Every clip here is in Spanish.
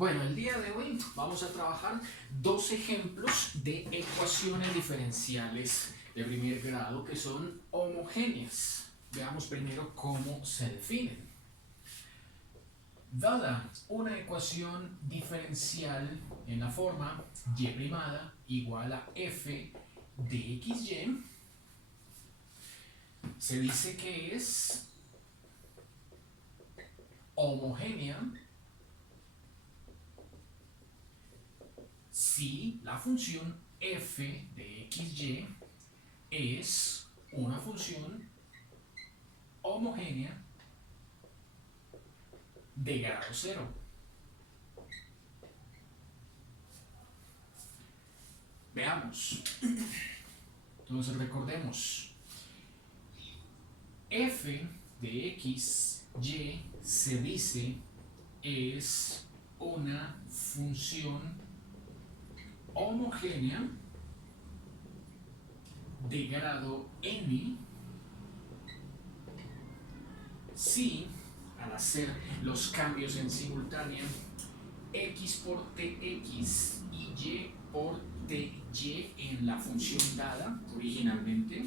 Bueno, el día de hoy vamos a trabajar dos ejemplos de ecuaciones diferenciales de primer grado que son homogéneas. Veamos primero cómo se definen. Dada una ecuación diferencial en la forma y' igual a f de xy, se dice que es homogénea si la función f de xy es una función homogénea de grado 0. Veamos. Entonces recordemos. F de x, y se dice es una función homogénea de grado n si, al hacer los cambios en simultánea, x por tx y y por ty en la función dada originalmente,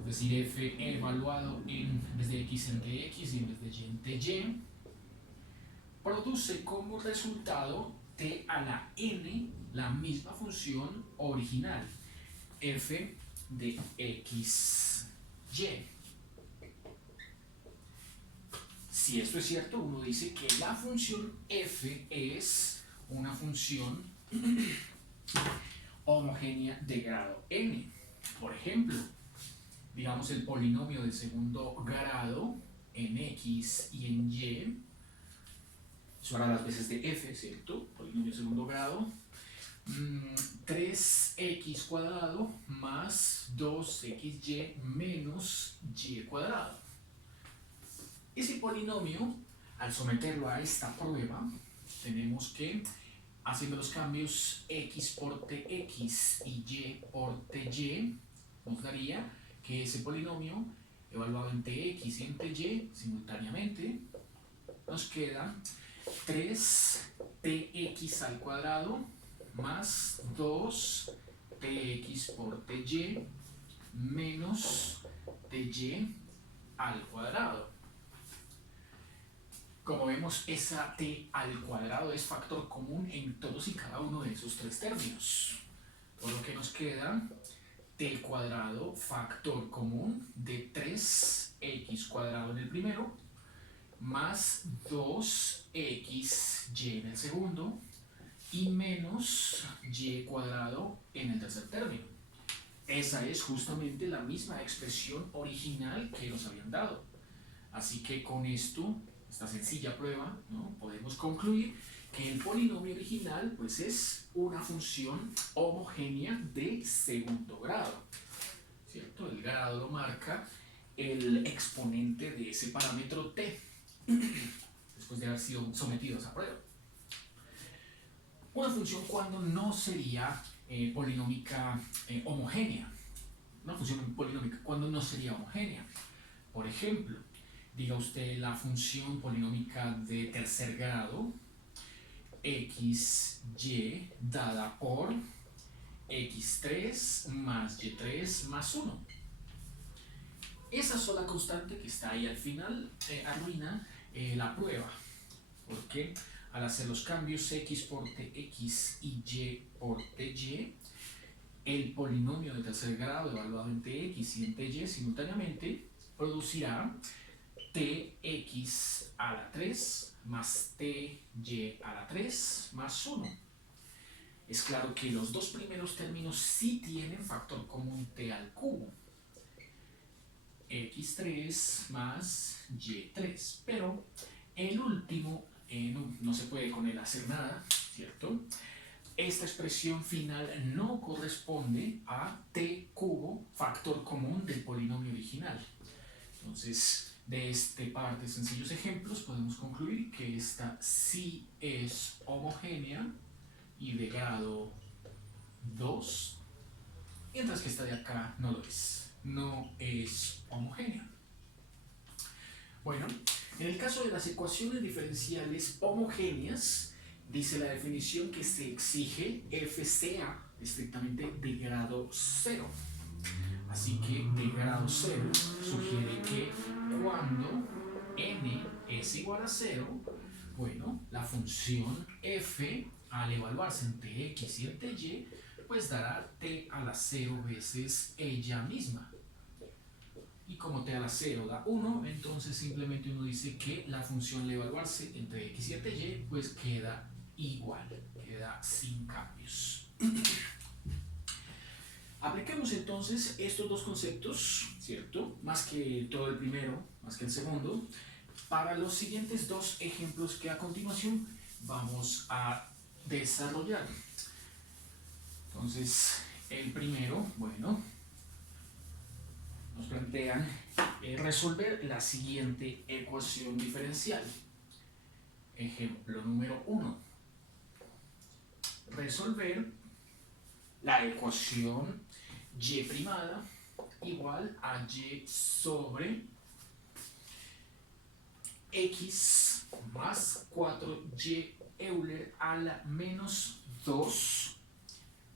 es decir, f evaluado en vez de x en tx y en vez de y en ty, produce como resultado t a la n la misma función original, f de xy. Si esto es cierto, uno dice que la función f es una función homogénea de grado n. Por ejemplo, digamos el polinomio de segundo grado en x y en y, eso hará las veces de f, ¿cierto? Polinomio de segundo grado, 3x cuadrado más 2xy menos y cuadrado. Ese polinomio, al someterlo a esta prueba, tenemos que, haciendo los cambios x por tx y y por ty, nos daría que ese polinomio, evaluado en tx y en ty simultáneamente, nos queda 3tx al cuadrado más 2tx por ty menos ty al cuadrado. Como vemos, esa t al cuadrado es factor común en todos y cada uno de esos tres términos. Por lo que nos queda t cuadrado factor común de 3x cuadrado en el primero más 2xy en el segundo y menos y cuadrado en el tercer término. Esa es justamente la misma expresión original que nos habían dado. Así que con esto, esta sencilla prueba, ¿no?, podemos concluir que el polinomio original pues es una función homogénea de segundo grado, ¿cierto? El grado lo marca el exponente de ese parámetro t después de haber sido sometido a esa prueba. Una función cuando no sería polinómica homogénea. Una función polinómica cuando no sería homogénea. Por ejemplo, diga usted la función polinómica de tercer grado xy dada por x3 más y3 más 1. Esa sola constante que está ahí al final arruina la prueba, porque al hacer los cambios x por tx y y por ty, el polinomio de tercer grado evaluado en tx y en ty simultáneamente producirá tx a la 3 más ty a la 3 más 1. Es claro que los dos primeros términos sí tienen factor común t al cubo, x3 más y3, pero el último no se puede con él hacer nada, ¿cierto? Esta expresión final no corresponde a t cubo, factor común del polinomio original. Entonces, de este par de sencillos ejemplos podemos concluir que esta sí es homogénea y de grado 2, mientras que esta de acá no lo es, no es homogénea. Bueno, en el caso de las ecuaciones diferenciales homogéneas, Dice la definición que se exige f sea estrictamente de grado 0. Así que de grado 0 sugiere que cuando n es igual a 0, bueno, la función f al evaluarse entre x y entre y, pues dará t a la 0 veces ella misma. Y como t a la 0 da 1, entonces simplemente uno dice que la función al evaluarse entre x y entre y, pues queda igual, queda sin cambios. Apliquemos entonces estos dos conceptos, ¿cierto? Más que todo el primero, más que el segundo, para los siguientes dos ejemplos que a continuación vamos a desarrollar. Entonces, el primero, bueno, nos plantean resolver la siguiente ecuación diferencial. Ejemplo número 1. Resolver la ecuación y' igual a y sobre x más 4y Euler a la menos 2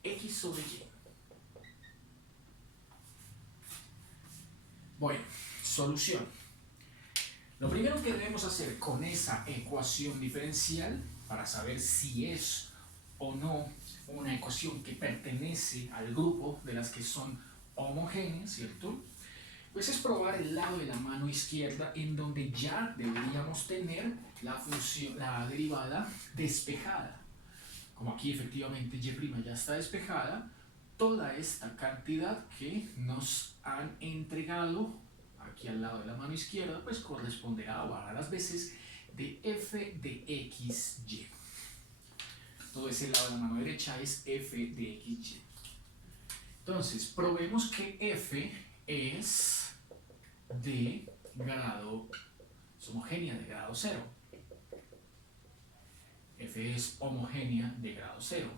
x sobre y. Bueno, solución. Lo primero que debemos hacer con esa ecuación diferencial, para saber si es o no una ecuación que pertenece al grupo de las que son homogéneas, ¿cierto? Pues es probar el lado de la mano izquierda, en donde ya deberíamos tener la función, la derivada despejada. Como aquí efectivamente y' ya está despejada, toda esta cantidad que nos han entregado aquí al lado de la mano izquierda, pues corresponderá a las veces de f de xy. Todo ese lado de la mano derecha es f de xy. Entonces, probemos que f es de grado, es homogénea de grado 0. F es homogénea de grado 0.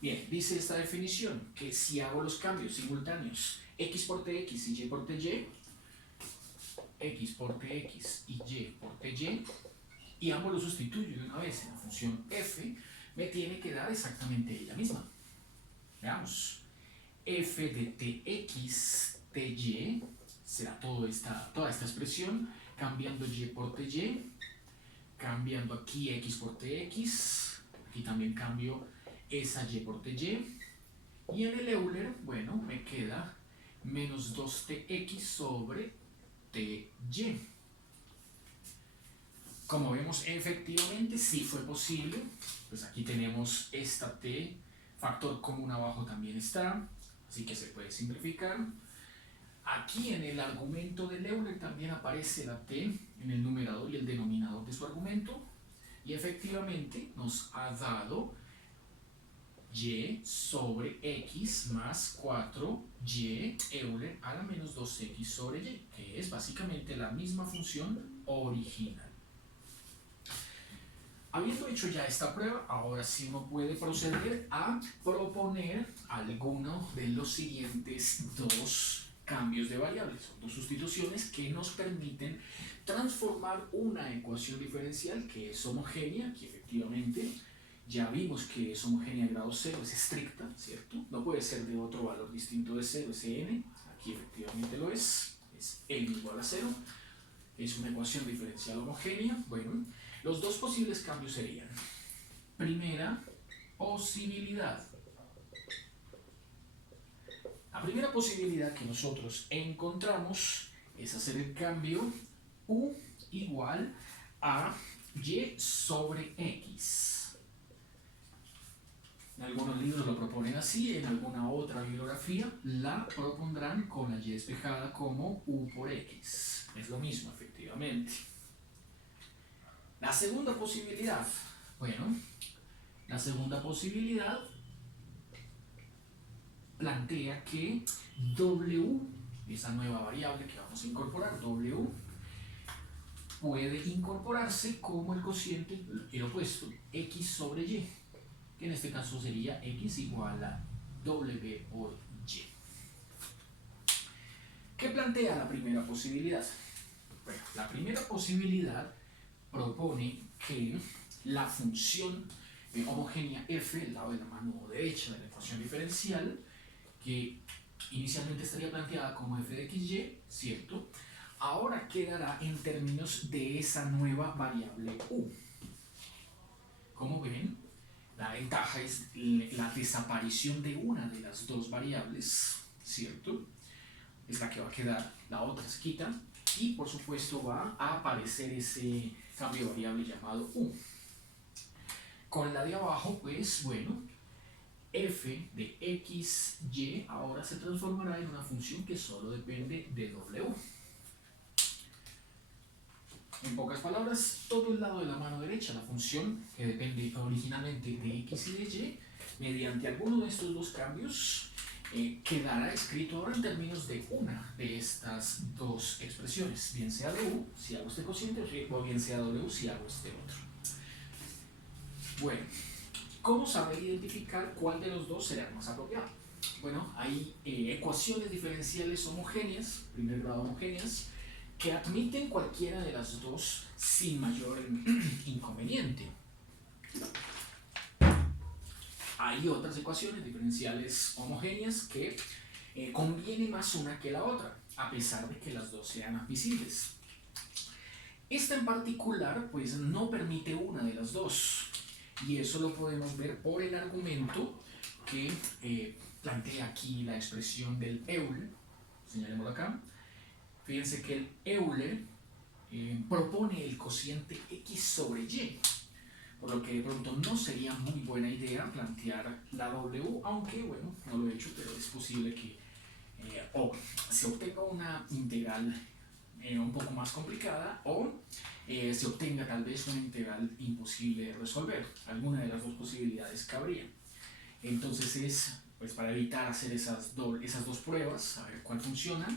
Bien, dice esta definición que si hago los cambios simultáneos x por tx y y por ty, x por tx y y por ty, y ambos los sustituyo de una vez en la función f, me tiene que dar exactamente ella misma. Veamos. F de tx ty será toda esta expresión, cambiando y por ty, cambiando aquí x por tx, aquí también cambio esa y por ty, y en el Euler, bueno, me queda menos 2tx sobre ty. Como vemos, efectivamente sí fue posible, pues aquí tenemos esta t, factor común abajo también está, así que se puede simplificar. Aquí en el argumento del Euler también aparece la t en el numerador y el denominador de su argumento, y efectivamente nos ha dado y sobre x más 4y Euler a la menos 2x sobre y, que es básicamente la misma función original. Habiendo hecho ya esta prueba, ahora sí uno puede proceder a proponer alguno de los siguientes dos cambios de variables, dos sustituciones que nos permiten transformar una ecuación diferencial que es homogénea, que efectivamente ya vimos que es homogénea a grado 0, es estricta, ¿cierto? No puede ser de otro valor distinto de 0, es n, aquí efectivamente lo es n igual a 0, es una ecuación diferencial homogénea. Bueno, los dos posibles cambios serían: primera posibilidad. La primera posibilidad que nosotros encontramos es hacer el cambio u igual a y sobre x. En algunos libros lo proponen así, en alguna otra bibliografía la propondrán con la y despejada como u por x. Es lo mismo, efectivamente. La segunda posibilidad, bueno, la segunda posibilidad plantea que w, esa nueva variable que vamos a incorporar, w, puede incorporarse como el cociente, el opuesto, x sobre y, que en este caso sería x igual a w por y. ¿Qué plantea la primera posibilidad? Bueno, la primera posibilidad propone que la función homogénea f, el lado de la mano derecha de la ecuación diferencial, que inicialmente estaría planteada como f de xy, ¿cierto? Ahora quedará en términos de esa nueva variable u. Como ven, la ventaja es la desaparición de una de las dos variables, ¿cierto? Es la que va a quedar, la otra se quita, y por supuesto va a aparecer ese cambio de variable llamado u. Con la de abajo, pues bueno, f de xy ahora se transformará en una función que solo depende de w. En pocas palabras, todo el lado de la mano derecha, la función que depende originalmente de x y de y, mediante alguno de estos dos cambios, quedará escrito ahora en términos de una de estas dos expresiones, bien sea de u, si hago este cociente, o bien sea w, si hago este otro. Bueno, ¿cómo saber identificar cuál de los dos será más apropiado? Bueno, hay ecuaciones diferenciales homogéneas, primer grado homogéneas, que admiten cualquiera de las dos sin mayor inconveniente. Hay otras ecuaciones diferenciales homogéneas que conviene más una que la otra, a pesar de que las dos sean admisibles. Esta en particular, pues no permite una de las dos, y eso lo podemos ver por el argumento que plantea aquí la expresión del Euler. Señalémoslo acá. Fíjense que el Euler propone el cociente x sobre y, por lo que de pronto no sería muy buena idea plantear la w, aunque bueno, no lo he hecho, pero es posible que o se obtenga una integral un poco más complicada, o se obtenga tal vez una integral imposible de resolver. Alguna de las dos posibilidades cabría. Entonces pues para evitar hacer esas dos pruebas, a ver cuál funciona,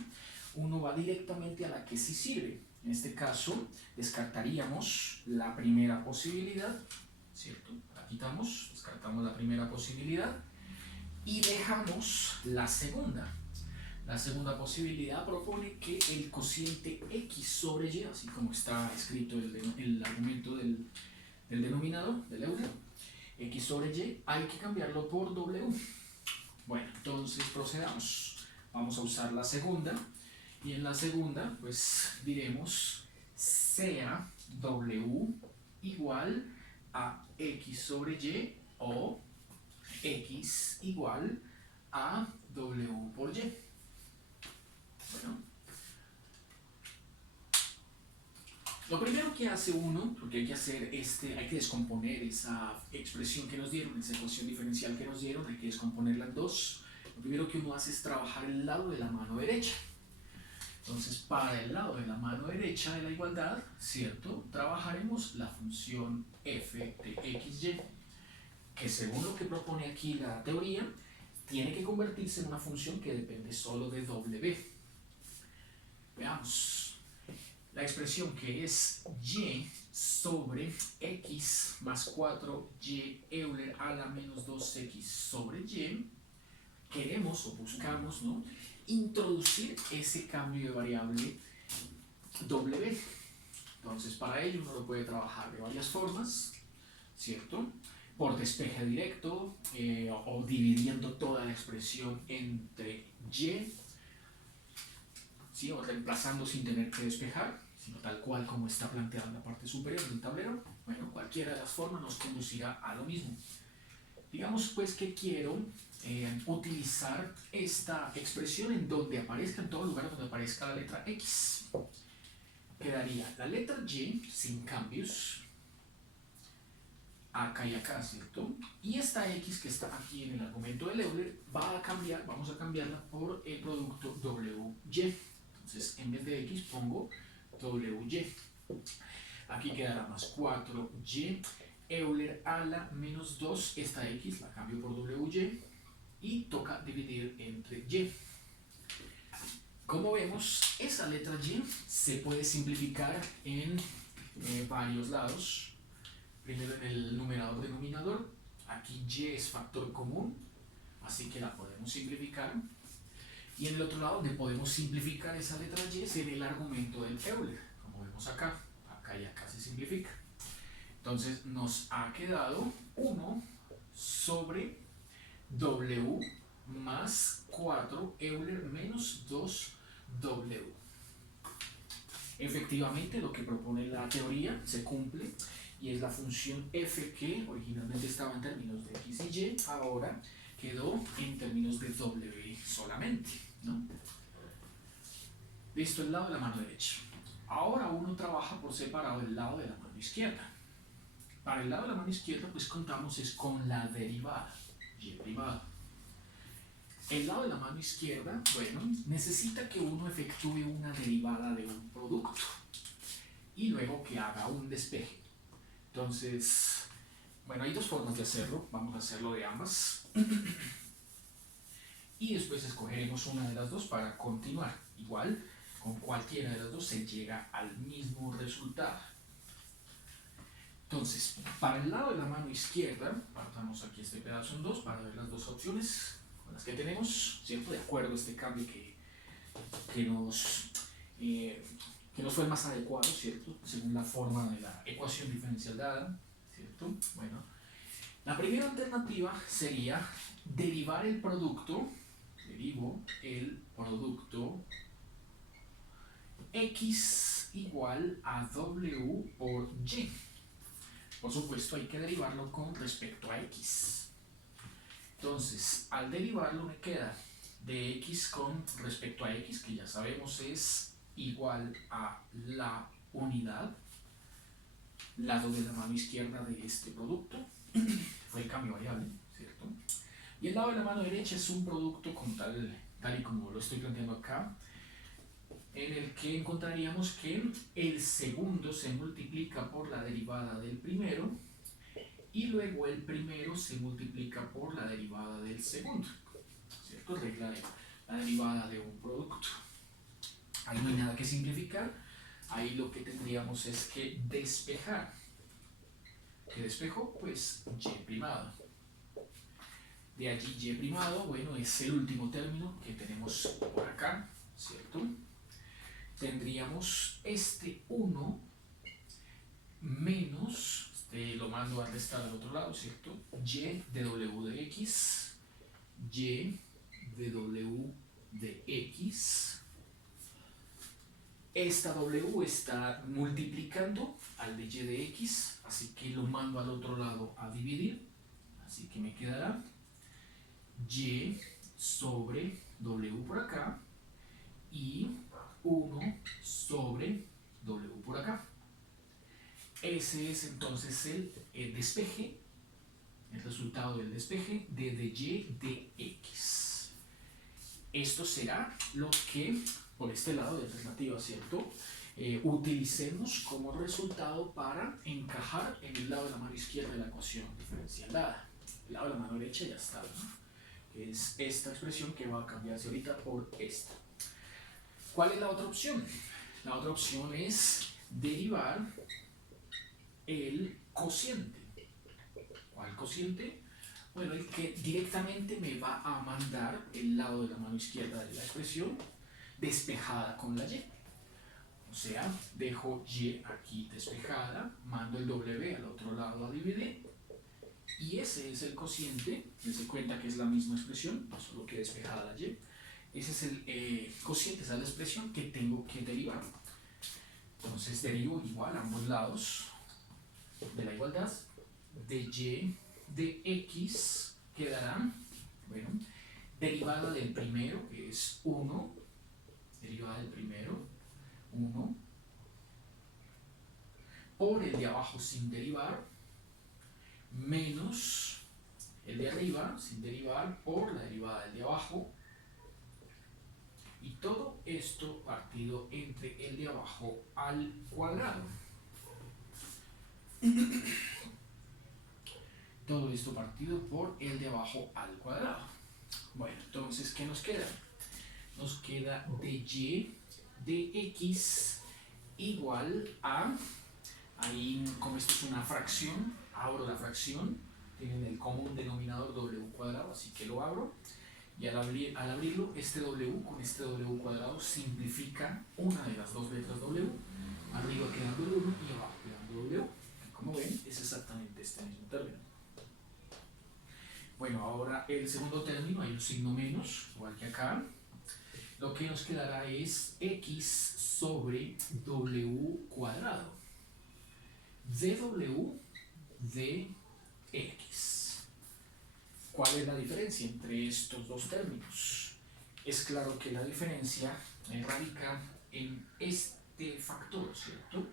uno va directamente a la que sí sirve. En este caso, descartaríamos la primera posibilidad, ¿cierto? La quitamos, descartamos la primera posibilidad y dejamos la segunda. La segunda posibilidad propone que el cociente x sobre y, así como está escrito el argumento del denominador, del Euler, x sobre y, hay que cambiarlo por w. Bueno, entonces procedamos. Vamos a usar la segunda. Y en la segunda, pues diremos sea w igual a x sobre y o x igual a w por y. Bueno, lo primero que hace uno, porque hay que hacer hay que descomponer esa expresión que nos dieron, esa ecuación diferencial que nos dieron, hay que descomponerla en dos. Lo primero que uno hace es trabajar el lado de la mano derecha. Entonces, para el lado de la mano derecha de la igualdad, ¿cierto? Trabajaremos la función f de xy, que según lo que propone aquí la teoría, tiene que convertirse en una función que depende solo de w. Veamos. La expresión que es y sobre x más 4y Euler a la menos 2x sobre y, queremos o buscamos, ¿no?, introducir ese cambio de variable w. Entonces, para ello uno lo puede trabajar de varias formas, ¿cierto? Por despeje directo o dividiendo toda la expresión entre y, ¿sí?, o reemplazando sin tener que despejar, sino tal cual como está planteada en la parte superior del tablero. Bueno, cualquiera de las formas nos conducirá a lo mismo. Digamos pues que quiero utilizar esta expresión en donde aparezca, en todo lugar donde aparezca la letra x. Quedaría la letra y sin cambios, acá y acá, ¿cierto? Y esta x que está aquí en el argumento del Euler vamos a cambiarla por el producto wy. Entonces, en vez de x pongo wy. Aquí quedará más 4y Euler a la menos 2. Esta x la cambio por wy y toca dividir entre y. Como vemos, esa letra y se puede simplificar en varios lados. Primero en el numerador denominador. Aquí y es factor común, así que la podemos simplificar. Y en el otro lado, donde podemos simplificar esa letra y, es en el argumento del Euler. Como vemos acá, acá y acá se simplifica. Entonces nos ha quedado 1 sobre W más 4 Euler menos 2W. Efectivamente, lo que propone la teoría se cumple y es la función f que originalmente estaba en términos de x y y, ahora quedó en términos de w solamente, ¿no? Listo, el lado de la mano derecha. Ahora uno trabaja por separado el lado de la mano izquierda. Para el lado de la mano izquierda, pues contamos es con la derivada, y privada. El lado de la mano izquierda, bueno, necesita que uno efectúe una derivada de un producto y luego que haga un despeje. Entonces, bueno, hay dos formas de hacerlo. Vamos a hacerlo de ambas. Y después escogeremos una de las dos para continuar. Igual, con cualquiera de las dos se llega al mismo resultado. Entonces, para el lado de la mano izquierda, partamos aquí este pedazo en dos para ver las dos opciones con las que tenemos, ¿cierto? De acuerdo a este cambio que nos fue el más adecuado, ¿cierto? Según la forma de la ecuación diferencial dada, ¿cierto? Bueno, la primera alternativa sería derivar el producto, derivo el producto x igual a w por y. Por supuesto, hay que derivarlo con respecto a x. Entonces, al derivarlo me queda de x con respecto a x, que ya sabemos es igual a la unidad, lado de la mano izquierda de este producto, fue el cambio variable, ¿cierto? Y el lado de la mano derecha es un producto con tal y como lo estoy planteando acá, en el que encontraríamos que el segundo se multiplica por la derivada del primero y luego el primero se multiplica por la derivada del segundo, ¿cierto? Regla de la derivada de un producto. Ahí no hay nada que simplificar, ahí lo que tendríamos es que despejar. ¿Qué despejo? Pues y primado. De allí y primado, bueno, es el último término que tenemos por acá, ¿cierto? Tendríamos este 1 menos, lo mando a restar al otro lado, ¿cierto? Y de w de x, y de w de x. Esta w está multiplicando al de y de x, así que lo mando al otro lado a dividir, así que me quedará y sobre w por acá y 1 sobre w por acá. Ese es entonces el despeje, el resultado del despeje de y de x. Esto será lo que, por este lado de alternativa, ¿cierto? Utilicemos como resultado para encajar en el lado de la mano izquierda de la ecuación diferencial dada. El lado de la mano derecha ya está, ¿no? Que es esta expresión que va a cambiarse ahorita por esta. ¿Cuál es la otra opción? La otra opción es derivar el cociente. ¿Cuál cociente? Bueno, el que directamente me va a mandar el lado de la mano izquierda de la expresión despejada con la y. O sea, dejo y aquí despejada, mando el w al otro lado a dividir, y ese es el cociente. Dense cuenta que es la misma expresión, solo que despejada la y. Ese es el cociente, esa es la expresión que tengo que derivar. Entonces derivo igual a ambos lados de la igualdad, de y de x quedará, bueno, derivada del primero, que es 1, derivada del primero, 1, por el de abajo sin derivar, menos el de arriba sin derivar por la derivada del de abajo, y todo esto partido entre el de abajo al cuadrado. Todo esto partido por el de abajo al cuadrado. Bueno, entonces, ¿qué nos queda? Nos queda de y de x igual a, ahí como esto es una fracción, abro la fracción, tienen el común denominador w cuadrado, así que lo abro, y al abrirlo, este w con este w cuadrado simplifica una de las dos letras w, arriba el segundo término, hay un signo menos, igual que acá. Lo que nos quedará es x sobre w cuadrado. dw de x. ¿Cuál es la diferencia entre estos dos términos? Es claro que la diferencia radica en este factor, ¿cierto?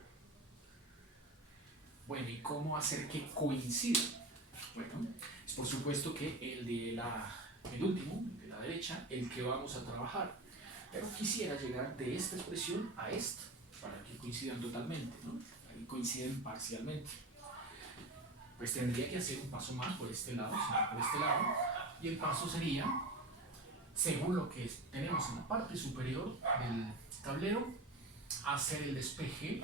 Bueno, ¿y cómo hacer que coincidan? Bueno, es por supuesto que el último, el de la derecha, el que vamos a trabajar. Pero quisiera llegar de esta expresión a esta, para que coincidan totalmente, ¿no? Ahí coinciden parcialmente. Pues tendría que hacer un paso más por este lado, sino por este lado, y el paso sería, según lo que tenemos en la parte superior del tablero, hacer el despeje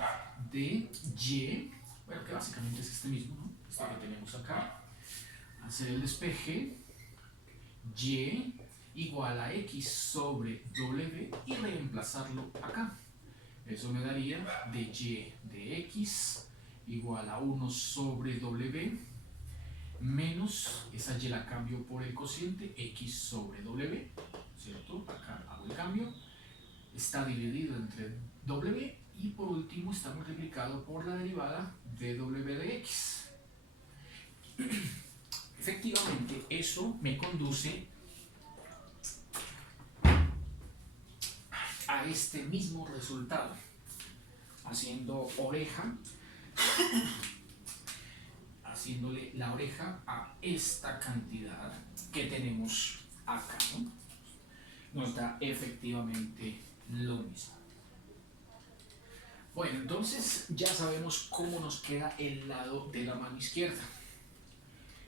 de y, bueno, que básicamente es este mismo, ¿no? Este que tenemos acá. Hacer el despeje y igual a x sobre w y reemplazarlo acá. Eso me daría de y de x igual a 1 sobre w menos, esa y la cambio por el cociente x sobre w, ¿cierto? Acá hago el cambio, está dividido entre w y por último está multiplicado por la derivada de w de x. Efectivamente, eso me conduce a este mismo resultado, haciendo oreja, haciéndole la oreja a esta cantidad que tenemos acá, ¿no? Nos da efectivamente lo mismo. Bueno, entonces ya sabemos cómo nos queda el lado de la mano izquierda.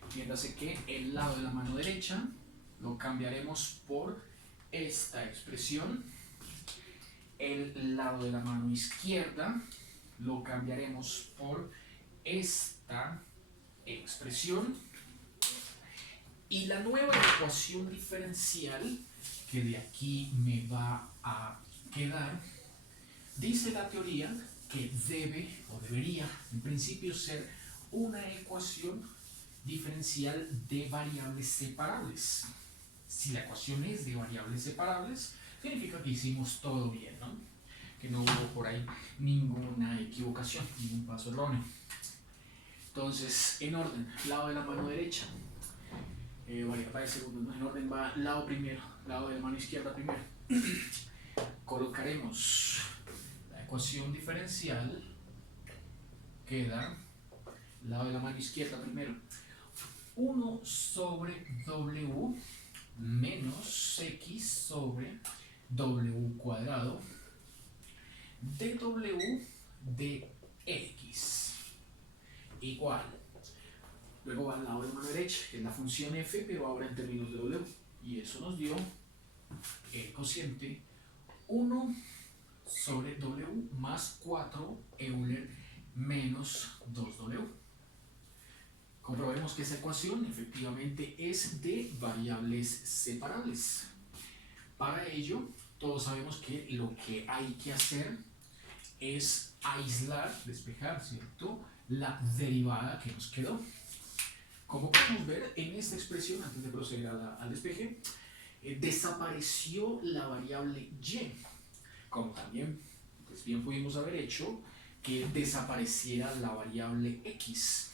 Entiéndase que el lado de la mano derecha lo cambiaremos por esta expresión. El lado de la mano izquierda lo cambiaremos por esta expresión. Y la nueva ecuación diferencial que de aquí me va a quedar, dice la teoría que debe o debería en principio ser una ecuación diferencial de variables separables. Si la ecuación es de variables separables, significa que hicimos todo bien, ¿no? Que no hubo por ahí ninguna equivocación, ningún paso erróneo. Entonces, en orden, lado de la mano derecha, va de segundo, ¿no? En orden va lado primero, lado de la mano izquierda primero. Colocaremos la ecuación diferencial, queda lado de la mano izquierda primero, 1 sobre w menos x sobre w cuadrado dw de x igual. Luego va al lado de la mano derecha, que es la función f, pero ahora en términos de w. Y eso nos dio el cociente 1 sobre w más 4 Euler menos 2w. Comprobemos que esa ecuación efectivamente es de variables separables. Para ello, todos sabemos que lo que hay que hacer es aislar, despejar, ¿cierto?, la derivada que nos quedó. Como podemos ver en esta expresión, antes de proceder al despeje, desapareció la variable y, como también pues bien pudimos haber hecho que desapareciera la variable x.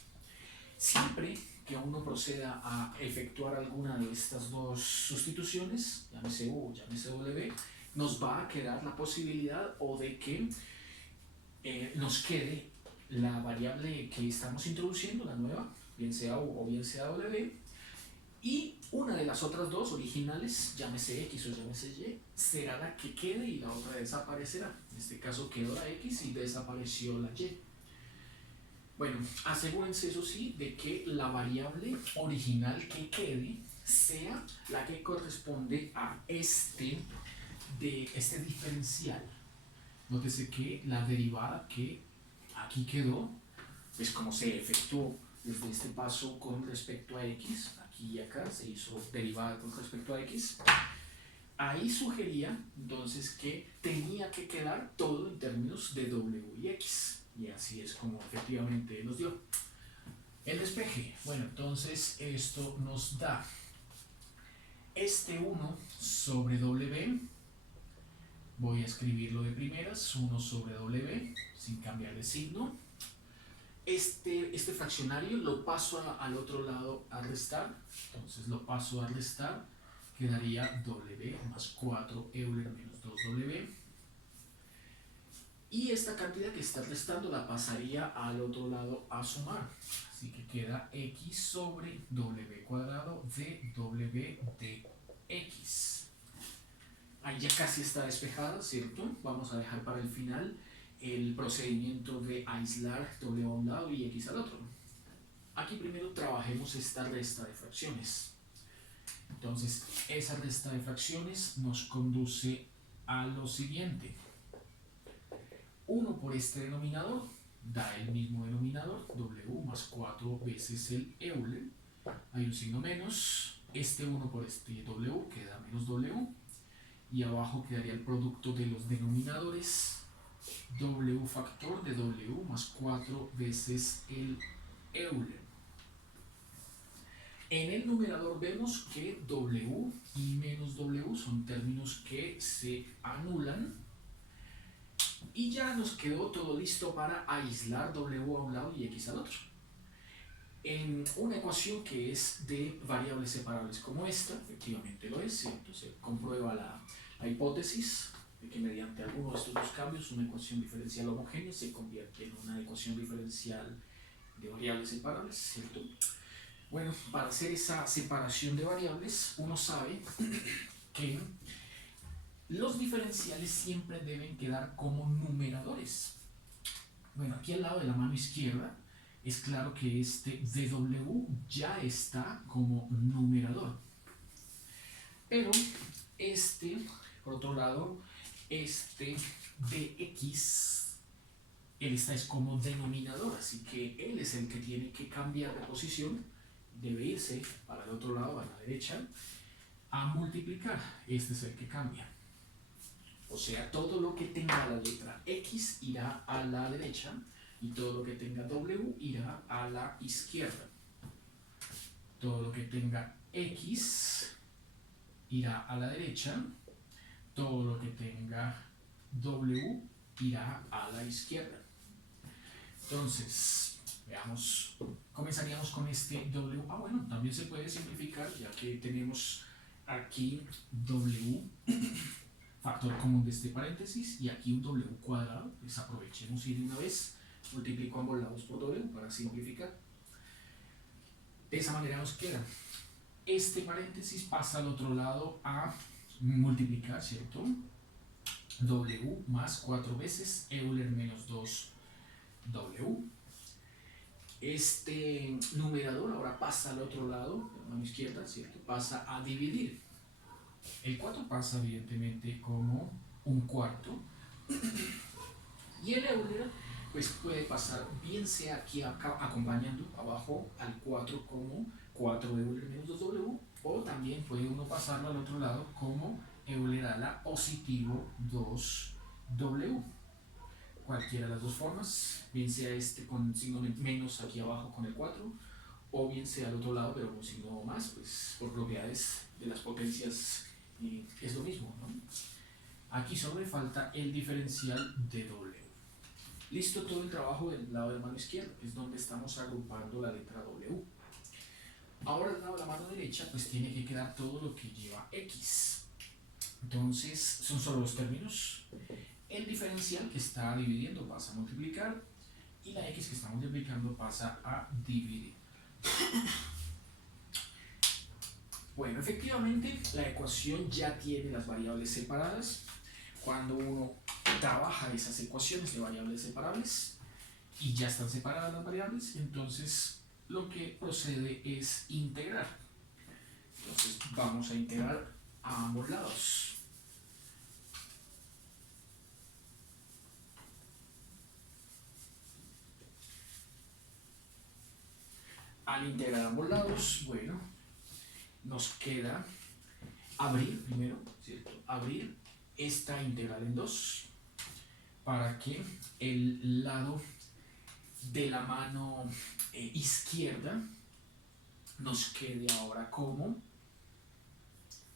Siempre que uno proceda a efectuar alguna de estas dos sustituciones, llámese u, llámese w, nos va a quedar la posibilidad o de que nos quede la variable que estamos introduciendo, la nueva, bien sea u o bien sea w, y una de las otras dos originales, llámese x o llámese y, será la que quede y la otra desaparecerá. En este caso quedó la x y desapareció la y. Bueno, asegúrense eso sí de que la variable original que quede sea la que corresponde a este diferencial. Nótese que la derivada que aquí quedó, pues como se efectuó desde este paso con respecto a x, aquí y acá se hizo derivada con respecto a x, ahí sugería entonces que tenía que quedar todo en términos de w y x. Y así es como efectivamente nos dio el despeje. Bueno, entonces esto nos da Este 1 sobre W, voy a escribirlo de primeras, 1 sobre W, sin cambiar de signo. Este fraccionario lo paso al otro lado a restar, entonces lo paso a restar, quedaría W más 4 Euler menos 2W. Y esta cantidad que está restando la pasaría al otro lado a sumar. Así que queda X sobre W cuadrado de W de X. Ahí ya casi está despejada, ¿cierto? Vamos a dejar para el final el procedimiento de aislar W a un lado y X al otro. Aquí primero trabajemos esta resta de fracciones. Entonces, esa resta de fracciones nos conduce a lo siguiente. 1 por este denominador da el mismo denominador, W más 4 veces el Euler. Hay un signo menos. Este 1 por este W queda menos W. Y abajo quedaría el producto de los denominadores, W factor de W más 4 veces el Euler. En el numerador vemos que W y menos W son términos que se anulan. Y ya nos quedó todo listo para aislar W a un lado y X al otro. En una ecuación que es de variables separables como esta, efectivamente lo es, ¿cierto? Se comprueba la hipótesis de que mediante alguno de estos dos cambios una ecuación diferencial homogénea se convierte en una ecuación diferencial de variables separables, ¿cierto? Bueno, para hacer esa separación de variables, uno sabe que los diferenciales siempre deben quedar como numeradores. Bueno, aquí al lado de la mano izquierda es claro que este dw ya está como numerador. Pero por otro lado, este dx, él está es como denominador, así que él es el que tiene que cambiar de posición, debe irse para el otro lado, a la derecha, a multiplicar. Este es el que cambia. O sea, todo lo que tenga la letra X irá a la derecha y todo lo que tenga W irá a la izquierda. Todo lo que tenga X irá a la derecha, todo lo que tenga W irá a la izquierda. Entonces, veamos, comenzaríamos con este W. Bueno, también se puede simplificar ya que tenemos aquí W factor común de este paréntesis y aquí un W cuadrado. Pues aprovechemos y de una vez multiplico ambos lados por W para simplificar. De esa manera nos queda. Este paréntesis pasa al otro lado a multiplicar, ¿cierto? W más 4 veces Euler menos 2W. Este numerador ahora pasa al otro lado, a la mano izquierda, ¿cierto? Pasa a dividir. El 4 pasa evidentemente como un cuarto. Y el Euler pues puede pasar bien sea aquí acá, acompañando abajo al 4 como 4 Euler menos 2W, o también puede uno pasarlo al otro lado como Euler a la positivo 2W. Cualquiera de las dos formas, bien sea este con signo menos aquí abajo con el 4, o bien sea al otro lado pero con signo más, pues por propiedades de las potencias es lo mismo, ¿no? Aquí solo le falta el diferencial de W. Listo todo el trabajo del lado de la mano izquierda, es donde estamos agrupando la letra W. Ahora del lado de la mano derecha, pues tiene que quedar todo lo que lleva X. Entonces, son solo los términos. El diferencial que está dividiendo pasa a multiplicar y la X que está multiplicando pasa a dividir. Bueno, efectivamente la ecuación ya tiene las variables separadas. Cuando uno trabaja esas ecuaciones de variables separables y ya están separadas las variables, entonces lo que procede es integrar. Entonces vamos a integrar a ambos lados. Al integrar ambos lados, bueno, nos queda abrir primero, ¿cierto? Abrir esta integral en dos para que el lado de la mano izquierda nos quede ahora como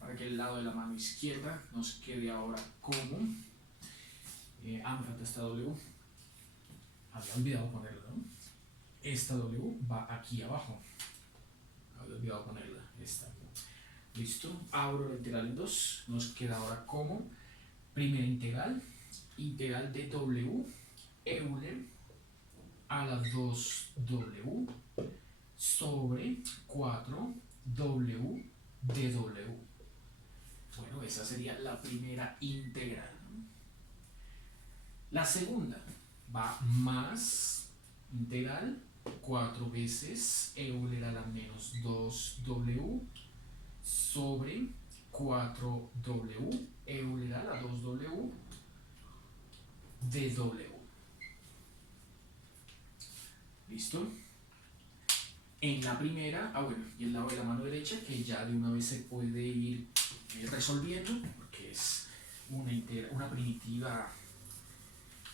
para que el lado de la mano izquierda nos quede ahora como... me falta esta W. Había olvidado ponerla, ¿no? Esta W va aquí abajo. Había olvidado ponerla. Esta. Listo. Abro la integral en 2. Nos queda ahora como primera integral de W Euler a la 2W sobre 4W de W. Bueno, esa sería la primera integral. La segunda va más integral 4 veces Euler a la menos 2W sobre 4W Euler a la 2W de W. ¿Listo? En la primera, bueno, y el lado de la mano derecha, que ya de una vez se puede ir resolviendo, porque es una primitiva,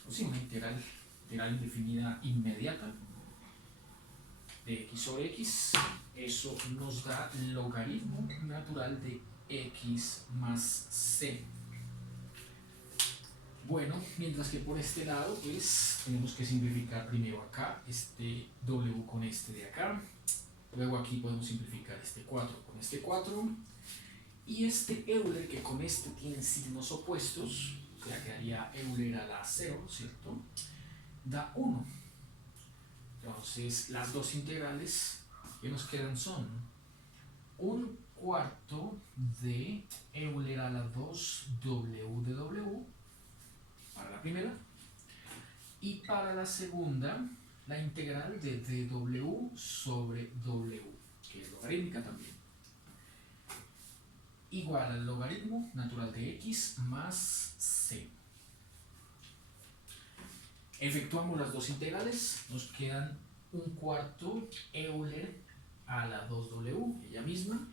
o sí, una integral indefinida inmediata de x sobre x. Eso nos da logaritmo natural de x más c. Bueno, mientras que por este lado, pues tenemos que simplificar primero acá este w con este de acá. Luego aquí podemos simplificar este 4 con este 4. Y este Euler, que con este tienen signos opuestos, ya quedaría Euler a la 0, ¿cierto? Da 1. Entonces, las dos integrales que nos quedan son 1/4 de Euler a la 2W de W para la primera, y para la segunda la integral de dw sobre w, que es logarítmica también, igual al logaritmo natural de x más c. Efectuamos las dos integrales, nos quedan 1/4 Euler a la 2W, ella misma.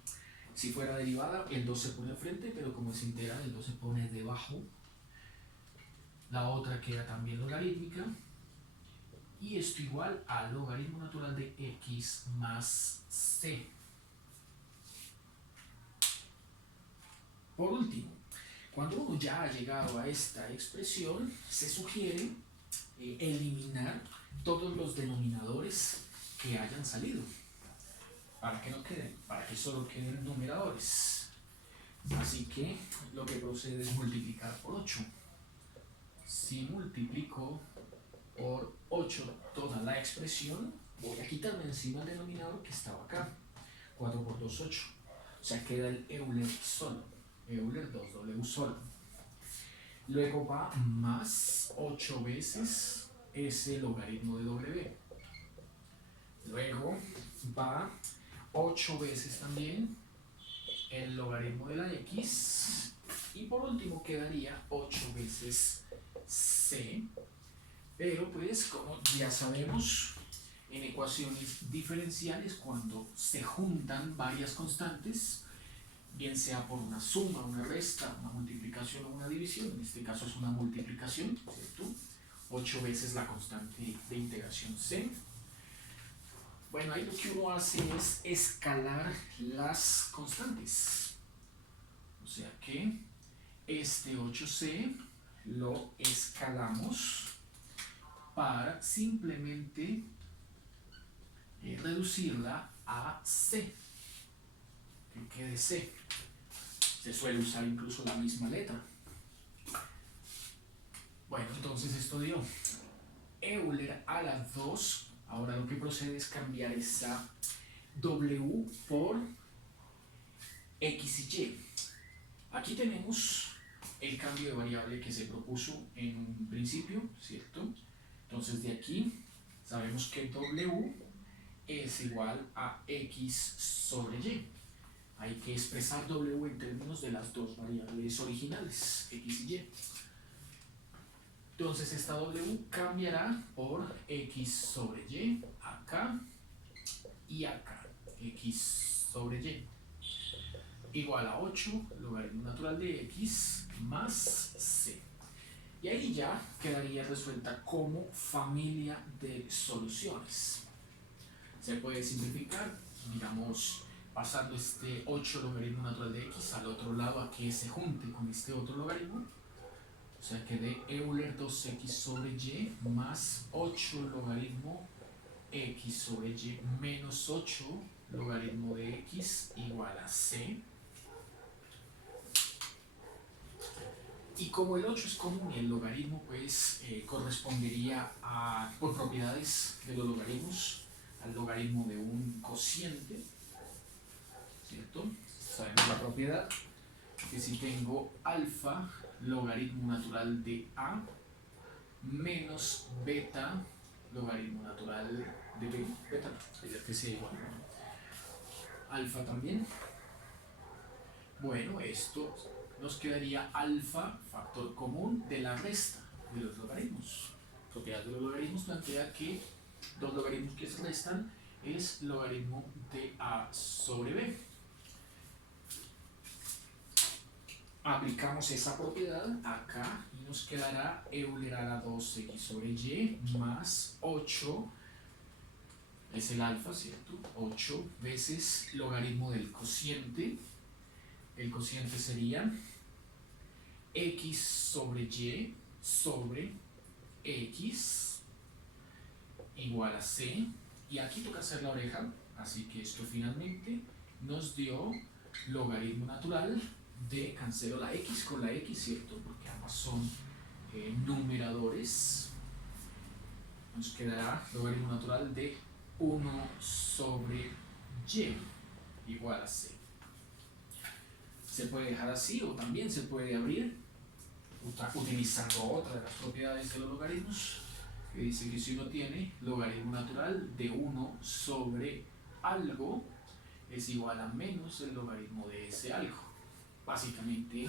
Si fuera derivada, el 2 se pone al frente, pero como es integral, el 2 se pone debajo. La otra queda también logarítmica. Y esto igual al logaritmo natural de x más c. Por último, cuando uno ya ha llegado a esta expresión, se sugiere eliminar todos los denominadores que hayan salido. ¿Para qué no queden? Para que solo queden numeradores. Así que lo que procede es multiplicar por 8. Si multiplico por 8 toda la expresión, voy a quitarme encima el denominador que estaba acá. 4 por 2, 8. O sea, queda el Euler solo. Euler 2W solo. Luego va más 8 veces ese logaritmo de W. Luego va 8 veces también el logaritmo de la x. Y por último quedaría 8 veces c. Pero pues, como ya sabemos, en ecuaciones diferenciales, cuando se juntan varias constantes, bien sea por una suma, una resta, una multiplicación o una división, en este caso es una multiplicación, ¿cierto? 8 veces la constante de integración c. Bueno, ahí lo que uno hace es escalar las constantes. O sea que este 8c lo escalamos para simplemente reducirla a c, que quede c. Se suele usar incluso la misma letra. Bueno, entonces esto dio Euler a la 2. Ahora lo que procede es cambiar esa w por x y y. Aquí tenemos el cambio de variable que se propuso en un principio, ¿cierto? Entonces de aquí sabemos que w es igual a x sobre y. Hay que expresar w en términos de las dos variables originales, x y y. Entonces esta w cambiará por x sobre y acá y acá, x sobre y, igual a 8 logaritmo natural de x más c. Y ahí ya quedaría resuelta como familia de soluciones. Se puede simplificar, digamos, pasando este 8 logaritmo natural de x al otro lado a que se junte con este otro logaritmo. O sea que de Euler 2x sobre y más 8 logaritmo x sobre y menos 8 logaritmo de x igual a c. Y como el 8 es común y el logaritmo pues correspondería a, por propiedades de los logaritmos, al logaritmo de un cociente, ¿cierto? Sabemos la propiedad que si tengo alfa logaritmo natural de a menos beta logaritmo natural de b, beta, ya que sea igual a alfa también. Bueno, esto nos quedaría alfa, factor común de la resta de los logaritmos. Propiedad de los logaritmos plantea que dos logaritmos que se restan es logaritmo de a sobre b. Aplicamos esa propiedad acá y nos quedará Euler a la 2x sobre y más 8, es el alfa, ¿cierto? 8 veces logaritmo del cociente. El cociente sería x sobre y sobre x igual a c. Y aquí toca hacer la oreja, así que esto finalmente nos dio logaritmo natural de, cancelo la x con la x, ¿cierto? Porque ambas son numeradores. Nos quedará logaritmo natural de 1 sobre y igual a c. Se puede dejar así o también se puede abrir utilizando otra de las propiedades de los logaritmos, que dice que si uno tiene logaritmo natural de 1 sobre algo es igual a menos el logaritmo de ese algo. Básicamente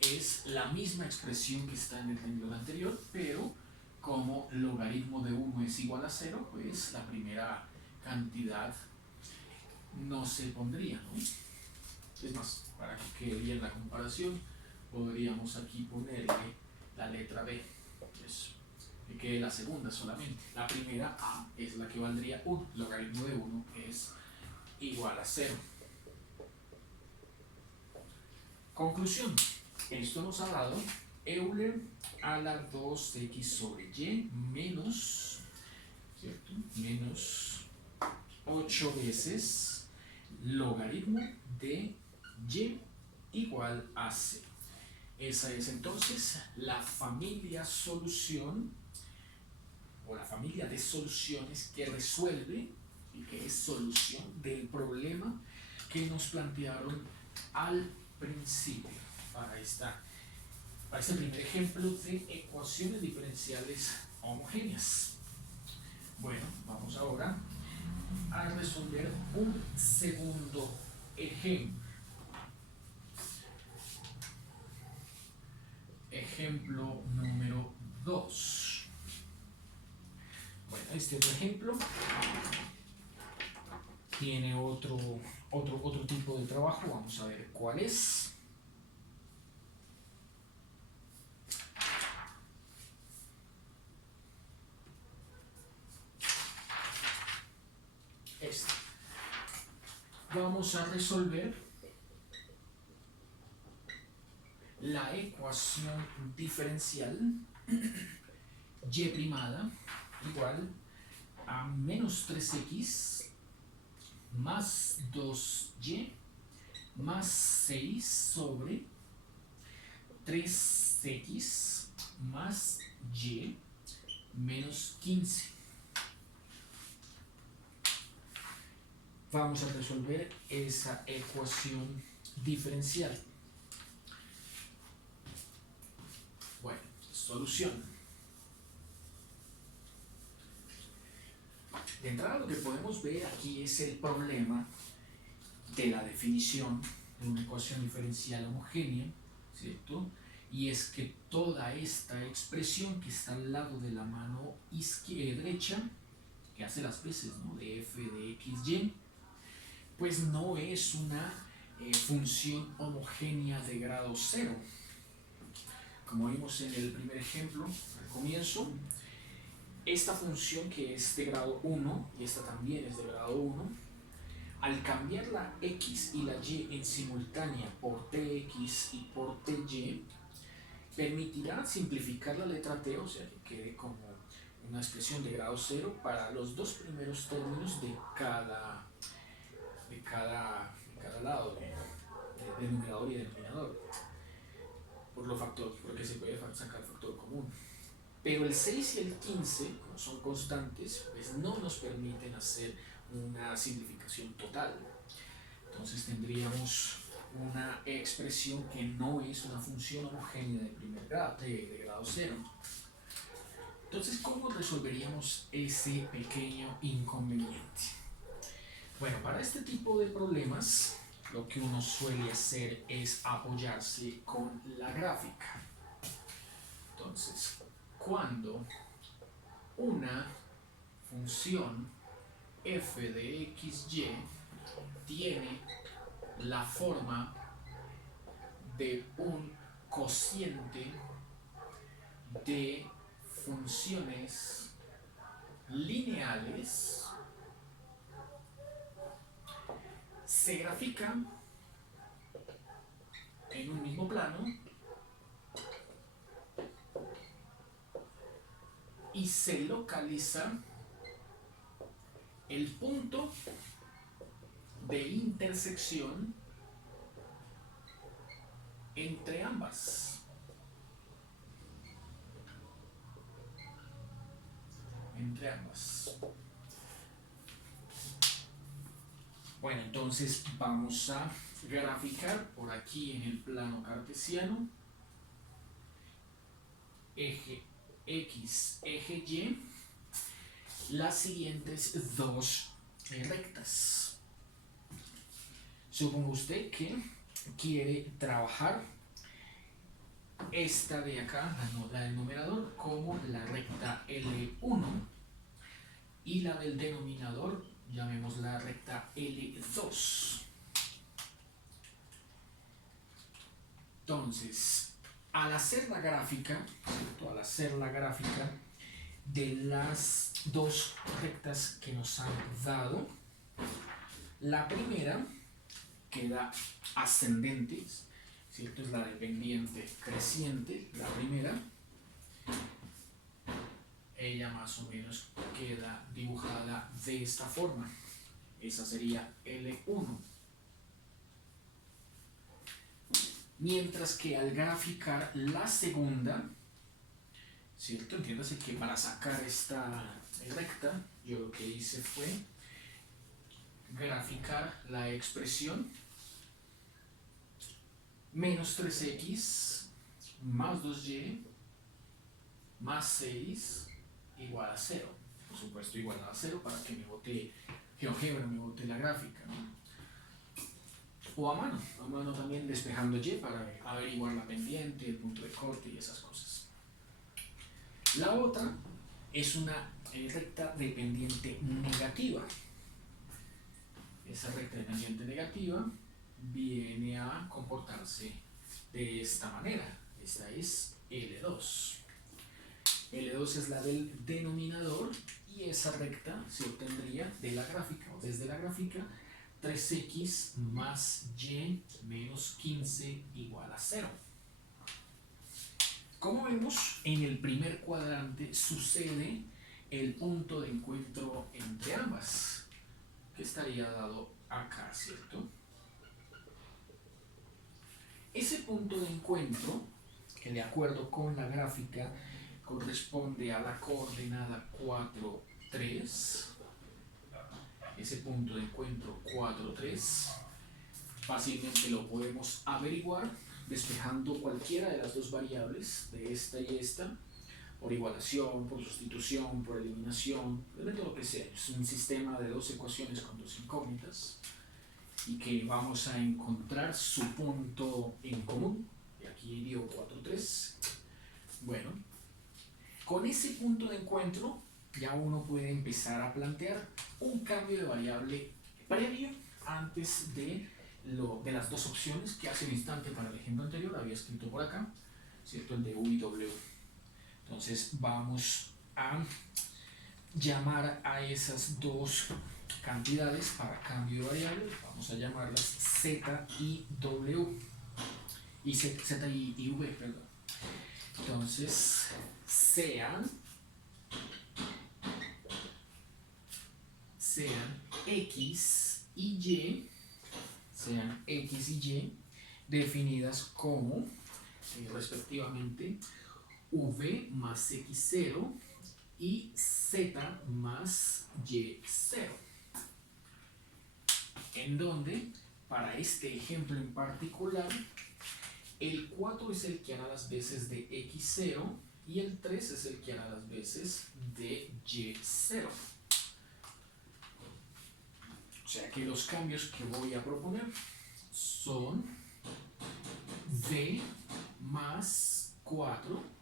es la misma expresión que está en el renglón anterior, pero como logaritmo de 1 es igual a 0, pues la primera cantidad no se pondría, ¿no? Es más, para que quede bien la comparación, podríamos aquí ponerle la letra B. Eso. Que quede la segunda solamente. La primera A es la que valdría 1. Logaritmo de 1 es igual a 0. Conclusión. Esto nos ha dado Euler a la 2x sobre y menos, ¿cierto? Menos 8 veces logaritmo de y igual a c. Esa es entonces la familia solución o la familia de soluciones que resuelve y que es solución del problema que nos plantearon al principio para este primer ejemplo de ecuaciones diferenciales homogéneas. Bueno, vamos ahora a resolver un segundo ejemplo. Ejemplo número 2. Bueno, este otro ejemplo tiene otro tipo de trabajo. Vamos a ver cuál es. Este. Vamos a resolver la ecuación diferencial y primada igual a menos 3x más 2y más 6 sobre 3x más y menos 15. Vamos a resolver esa ecuación diferencial. Bueno, solución. De entrada lo que podemos ver aquí es el problema de la definición de una ecuación diferencial homogénea, ¿cierto? Y es que toda esta expresión que está al lado de la mano derecha, que hace las veces, ¿no?, de f de x, y, pues no es una función homogénea de grado 0. Como vimos en el primer ejemplo, al comienzo, esta función que es de grado 1 y esta también es de grado 1, al cambiar la x y la y en simultánea por tx y por ty, permitirá simplificar la letra t, o sea que quede como una expresión de grado cero para los dos primeros términos de cada lado, de numerador y denominador, porque se puede sacar factor común. Pero el 6 y el 15, como son constantes, pues no nos permiten hacer una simplificación total. Entonces tendríamos una expresión que no es una función homogénea de primer grado, de grado cero. Entonces, ¿cómo resolveríamos ese pequeño inconveniente? Bueno, para este tipo de problemas, lo que uno suele hacer es apoyarse con la gráfica. Entonces, cuando una función f de xy tiene la forma de un cociente de funciones lineales, se grafica en un mismo plano y se localiza el punto de intersección entre ambas. Bueno, entonces vamos a graficar por aquí en el plano cartesiano eje X, eje Y, las siguientes dos rectas. Suponga usted que quiere trabajar esta de acá, la del numerador, como la recta L1 y la del denominador, llamémosla recta L2. Entonces, al hacer la gráfica, ¿cierto? Al hacer la gráfica de las dos rectas que nos han dado, la primera queda ascendente, ¿cierto? Es la de pendiente creciente, la primera. Ella más o menos queda dibujada de esta forma. Esa sería L1. Mientras que al graficar la segunda, ¿cierto? Entiéndase que para sacar esta recta, yo lo que hice fue graficar la expresión menos 3x más 2y más 6 igual a 0. Por supuesto igual a 0 para que me bote GeoGebra, me bote la gráfica, ¿no? O a mano también despejando y para averiguar la pendiente, el punto de corte y esas cosas. La otra es una recta de pendiente negativa. Esa recta de pendiente negativa viene a comportarse de esta manera. Esta es L2. L2 es la del denominador y esa recta se obtendría de la gráfica o desde la gráfica 3x más y menos 15 igual a 0. Como vemos, en el primer cuadrante sucede el punto de encuentro entre ambas, que estaría dado acá, ¿cierto? Ese punto de encuentro, que de acuerdo con la gráfica corresponde a la coordenada 4, 3, ese punto de encuentro 4, 3, fácilmente lo podemos averiguar despejando cualquiera de las dos variables, de esta y esta, por igualación, por sustitución, por eliminación, depende de lo que sea. Es un sistema de dos ecuaciones con dos incógnitas y que vamos a encontrar su punto en común. Y aquí dio 4, 3. Bueno, con ese punto de encuentro ya uno puede empezar a plantear un cambio de variable previo antes de las dos opciones que hace un instante para el ejemplo anterior había escrito por acá, ¿cierto? El de U y W. Entonces vamos a llamar a esas dos cantidades para cambio de variable, vamos a llamarlas Z y W, y Z y V, perdón. Entonces, sean X y definidas como respectivamente V más X0 y Z más Y0, en donde para este ejemplo en particular el 4 es el que hará las veces de X0 y el 3 es el que hará las veces de Y0. O sea que los cambios que voy a proponer son V más 4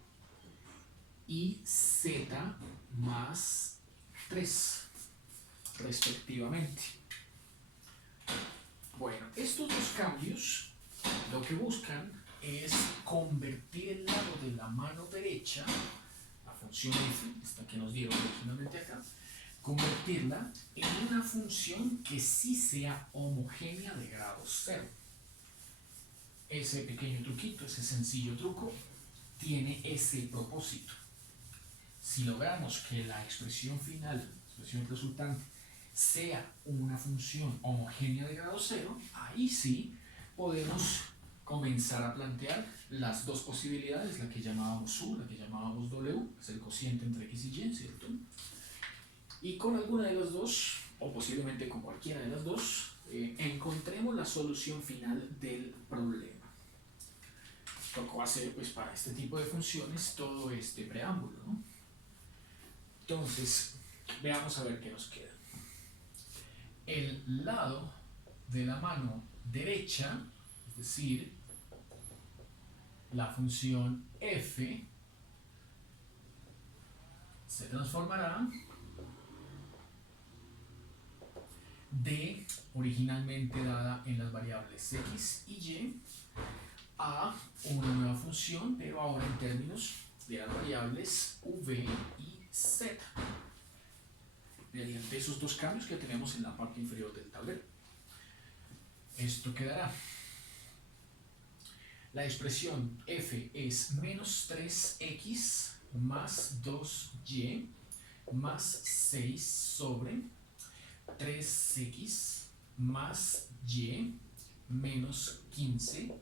y Z más 3, respectivamente. Bueno, estos dos cambios lo que buscan es convertir el lado de la mano derecha, la función f, esta que nos dieron originalmente acá, convertirla en una función que sí sea homogénea de grado 0. Ese pequeño truquito, ese sencillo truco, tiene ese propósito. Si logramos que la expresión final, la expresión resultante, sea una función homogénea de grado 0, ahí sí podemos comenzar a plantear las dos posibilidades, la que llamábamos U, la que llamábamos W, que es el cociente entre X y Y, ¿cierto? Y con alguna de las dos, o posiblemente con cualquiera de las dos, encontremos la solución final del problema. Tocó hacer, pues, para este tipo de funciones todo este preámbulo, ¿no? Entonces, veamos a ver qué nos queda. El lado de la mano derecha, es decir, la función f, se transformará de, originalmente dada en las variables x y y, a una nueva función, pero ahora en términos de las variables v y z, mediante esos dos cambios que tenemos en la parte inferior del tablero. Esto quedará. La expresión f es menos 3x más 2y más 6 sobre 3x más y menos 15,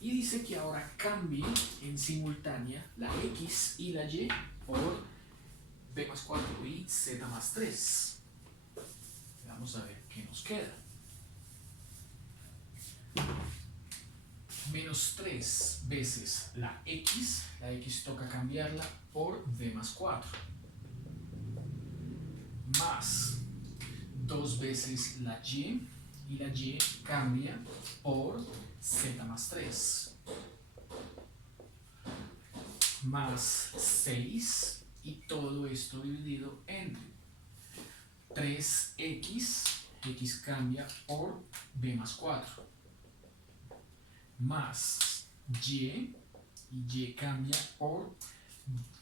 y dice que ahora cambie en simultánea la x y la y por b más 4 y z más 3. Vamos a ver qué nos queda. Menos 3 veces la x toca cambiarla por b más 4, más 2 veces la y cambia por z más 3, más 6, y todo esto dividido entre 3x, x cambia por b más 4, más y cambia por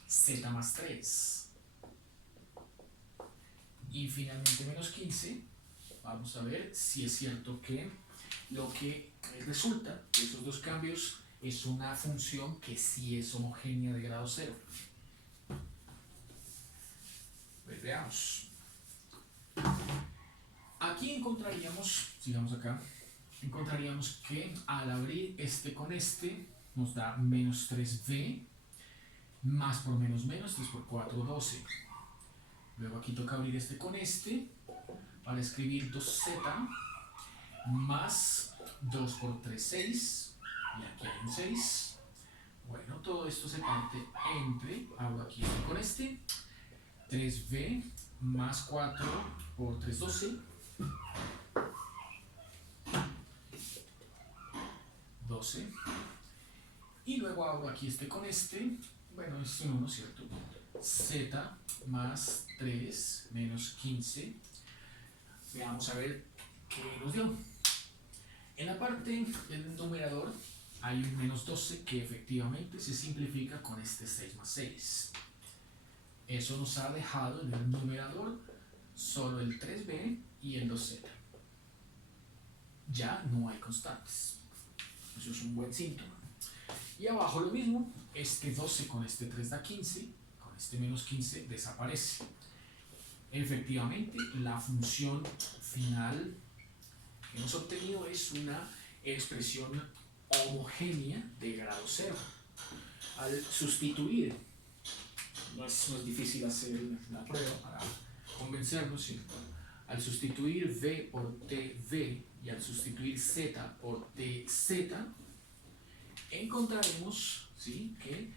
z más 3, y finalmente menos 15. Vamos a ver si es cierto que lo que resulta de esos dos cambios es una función que sí es homogénea de grado 0. Pues veamos. Aquí encontraríamos, sigamos acá, encontraríamos que al abrir este con este nos da menos 3b, más por menos menos, 3 por 4, 12. Luego aquí toca abrir este con este para escribir 2z más 2 por 3, 6, y aquí hay un 6. Bueno, todo esto se parte entre, abro aquí este con este, 3b más 4 por 3, 12, 12, y luego abro aquí este con este, bueno, es un 1, ¿cierto? Z más 3 menos 15. Veamos a ver qué nos dio. En la parte del numerador hay un menos 12 que efectivamente se simplifica con este 6 más 6. Eso nos ha dejado en el numerador solo el 3b y el 2z. Ya no hay constantes. Eso es un buen síntoma. Y abajo lo mismo, este 12 con este 3 da 15, con este menos 15 desaparece. Efectivamente, la función final que hemos obtenido es una expresión homogénea de grado 0. Al sustituir, no es difícil hacer la prueba para convencernos, ¿cierto? Al sustituir v por tv y al sustituir z por tz, encontraremos, ¿sí?, que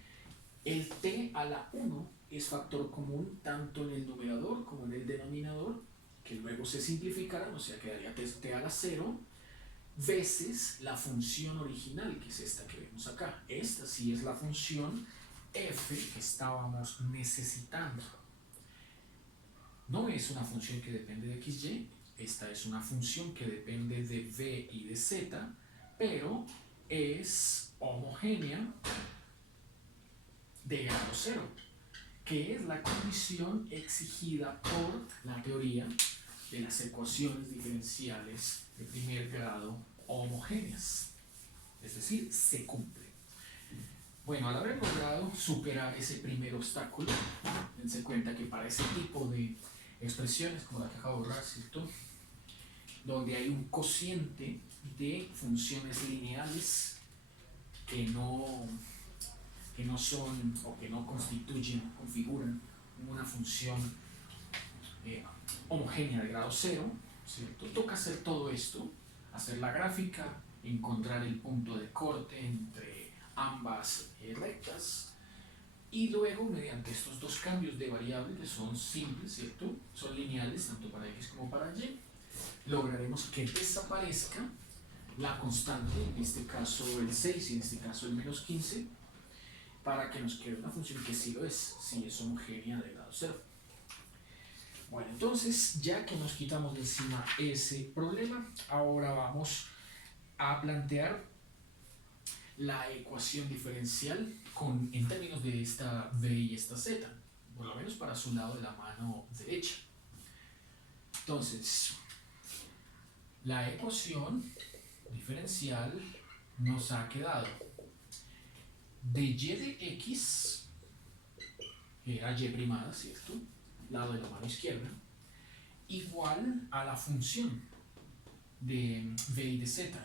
el t a la 1 es factor común tanto en el numerador como en el denominador, que luego se simplificarán, o sea, quedaría t a la 0 veces la función original, que es esta que vemos acá. Esta sí es la función f que estábamos necesitando. No es una función que depende de xy, esta es una función que depende de v y de z, pero es homogénea de grado 0, que es la condición exigida por la teoría de las ecuaciones diferenciales de primer grado homogéneas. Es decir, se cumple. Bueno, al haber logrado superar ese primer obstáculo, dense cuenta que para ese tipo de expresiones, como la que acabo de borrar, ¿cierto?, donde hay un cociente de funciones lineales que no son o que no configuran una función homogénea de grado 0, ¿cierto? Toca hacer todo esto, hacer la gráfica, encontrar el punto de corte entre ambas rectas, y luego mediante estos dos cambios de variable que son simples, ¿cierto?, son lineales tanto para x como para y, lograremos que desaparezca la constante, en este caso el 6 y en este caso el menos 15, para que nos quede una función que sí lo es, sí es homogénea de grado 0. Bueno, entonces, ya que nos quitamos de encima ese problema, ahora vamos a plantear la ecuación diferencial en términos de esta v y esta z, por lo menos para su lado de la mano derecha. Entonces, la ecuación diferencial nos ha quedado de y de x, que era y primada, ¿cierto?, lado de la mano izquierda, igual a la función de v y de z,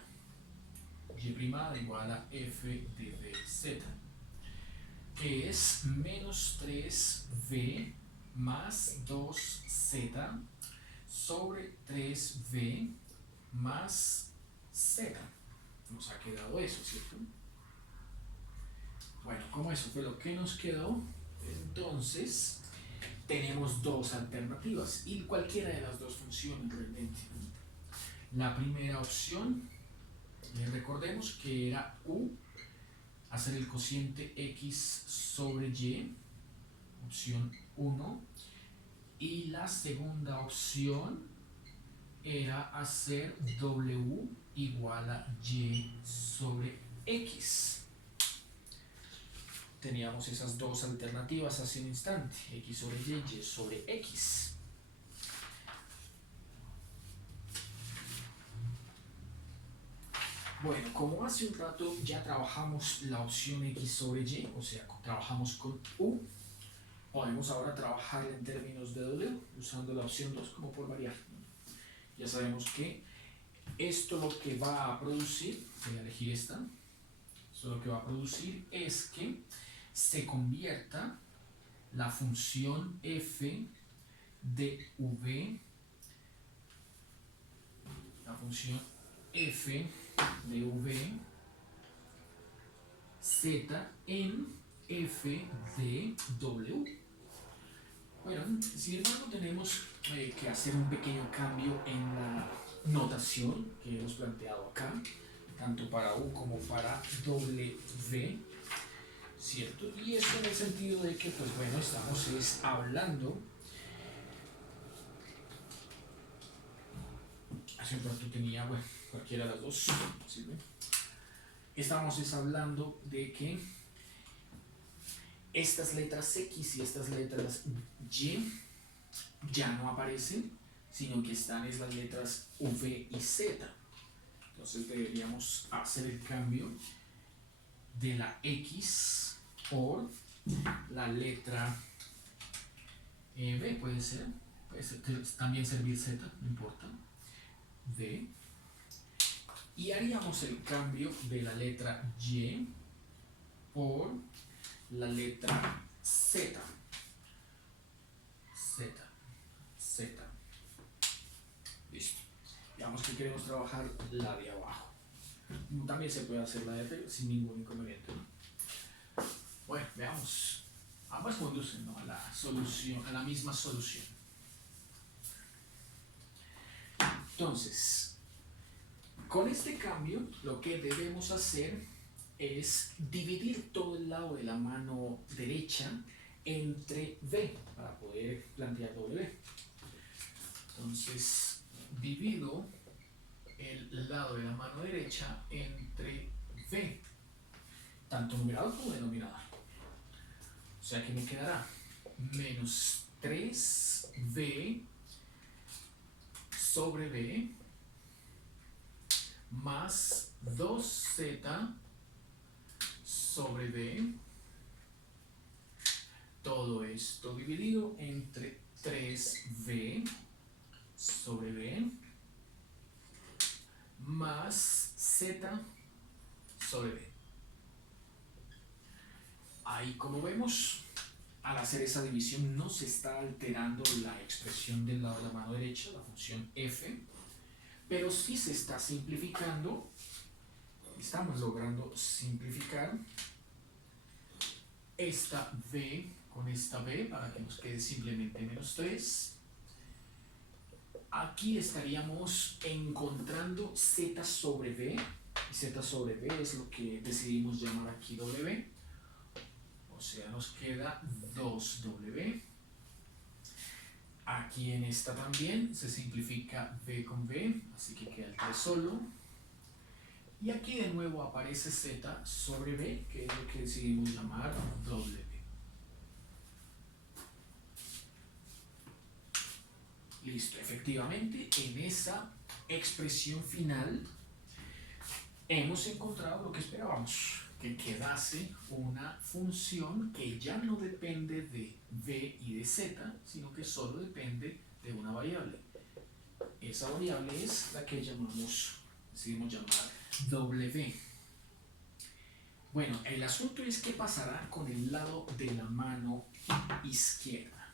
y primada igual a f de vz, que es menos 3v más 2z sobre 3v más z. Nos ha quedado eso, ¿cierto? Bueno, como eso fue lo que nos quedó, entonces tenemos dos alternativas y cualquiera de las dos funciones realmente. La primera opción, recordemos que era u, hacer el cociente x sobre y, opción 1, y la segunda opción era hacer w igual a y sobre x. Teníamos esas dos alternativas hace un instante, x sobre y sobre x. Bueno, como hace un rato ya trabajamos la opción x sobre y, o sea, trabajamos con u, podemos ahora trabajarla en términos de w, usando la opción 2 como por variar. Ya sabemos que esto lo que va a producir, voy a elegir esta, esto lo que va a producir es que se convierta la función f de v, la función f de v z en f de w. Bueno, sin embargo tenemos que hacer un pequeño cambio en la notación que hemos planteado acá, tanto para u como para w, ¿cierto? Y esto en el sentido de que, pues bueno, estamos hablando, hace un rato tenía, bueno, cualquiera de las dos, ¿sirve? Estamos hablando de que estas letras x y estas letras y ya no aparecen, sino que están es las letras V y Z. Entonces deberíamos hacer el cambio de la X por la letra B, puede ser también servir Z, no importa, V, y haríamos el cambio de la letra Y por la letra Z, Z, listo. Digamos que queremos trabajar la de abajo. También se puede hacer la de arriba sin ningún inconveniente, ¿no? Bueno, veamos. Ambas conducen, ¿no?, a la solución, a la misma solución. Entonces, con este cambio, lo que debemos hacer es dividir todo el lado de la mano derecha entre V para poder plantear W. Entonces, divido el lado de la mano derecha entre V, tanto numerador como denominador. O sea que me quedará menos 3V sobre V más 2Z sobre V, todo esto dividido entre 3V sobre V más Z sobre V. Ahí, como vemos, al hacer esa división no se está alterando la expresión del lado de la mano derecha, la función f, pero sí se está simplificando. Estamos logrando simplificar esta v con esta v para que nos quede simplemente menos 3. Aquí estaríamos encontrando z sobre v, y z sobre v es lo que decidimos llamar aquí w. O sea, nos queda 2W. Aquí en esta también se simplifica V con V, así que queda el 3 solo. Y aquí de nuevo aparece Z sobre V, que es lo que decidimos llamar W. Listo, efectivamente, en esa expresión final hemos encontrado lo que esperábamos, que quedase una función que ya no depende de v y de z, sino que solo depende de una variable. Esa variable es la que decidimos llamar w. Bueno, el asunto es qué pasará con el lado de la mano izquierda.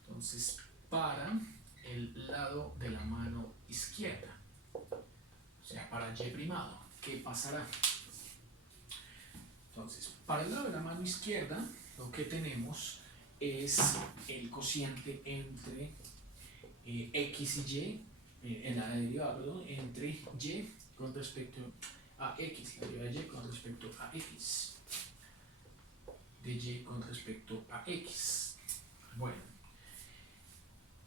Entonces, para el lado de la mano izquierda, o sea, para y primado, ¿qué pasará? Entonces, para el lado de la mano izquierda, lo que tenemos es el cociente entre x y y, en la derivada, perdón, entre y con respecto a x, la derivada de y con respecto a x, de y con respecto a x. Bueno,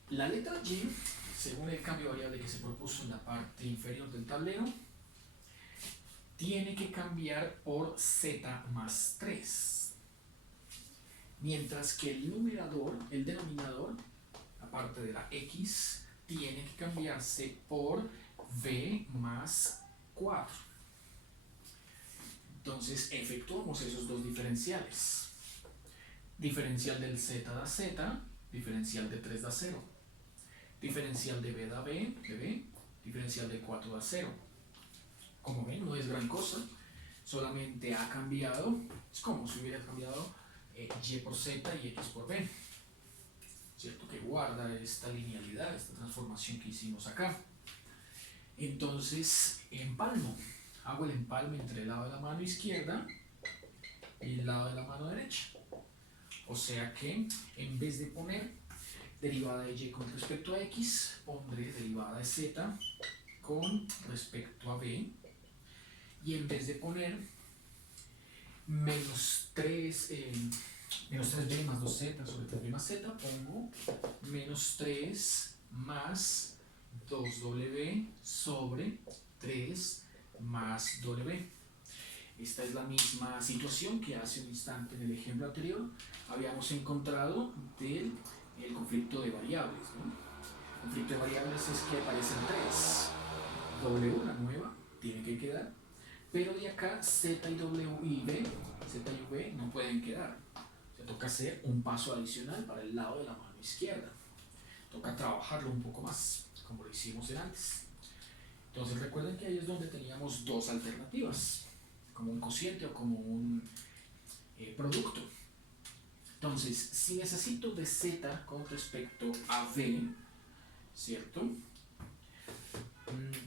la letra y, según el cambio variable que se propuso en la parte inferior del tablero, tiene que cambiar por z más 3. Mientras que el denominador, aparte de la x, tiene que cambiarse por v más 4. Entonces efectuamos esos dos diferenciales. Diferencial del z da z, diferencial de 3 da 0. Diferencial de b da b, diferencial de 4 da 0. Como ven, no es gran cosa, solamente ha cambiado, es como si hubiera cambiado y por z y x por b, ¿cierto? Que guarda esta linealidad, esta transformación que hicimos acá. Entonces, empalmo, hago el empalme entre el lado de la mano izquierda y el lado de la mano derecha. O sea que, en vez de poner derivada de y con respecto a x, pondré derivada de z con respecto a b. Y en vez de poner menos 3b más 2z sobre 3b más z, pongo menos 3 más 2w sobre 3 más w. Esta es la misma situación que hace un instante en el ejemplo anterior habíamos encontrado del el conflicto de variables, ¿no? El conflicto de variables es que aparecen tres. W, la nueva, tiene que quedar, pero de acá Z y W y B, Z y V no pueden quedar. O sea, toca hacer un paso adicional para el lado de la mano izquierda. Toca trabajarlo un poco más, como lo hicimos antes. Entonces recuerden que ahí es donde teníamos dos alternativas, como un cociente o como un producto. Entonces, si necesito de Z con respecto a V, ¿cierto?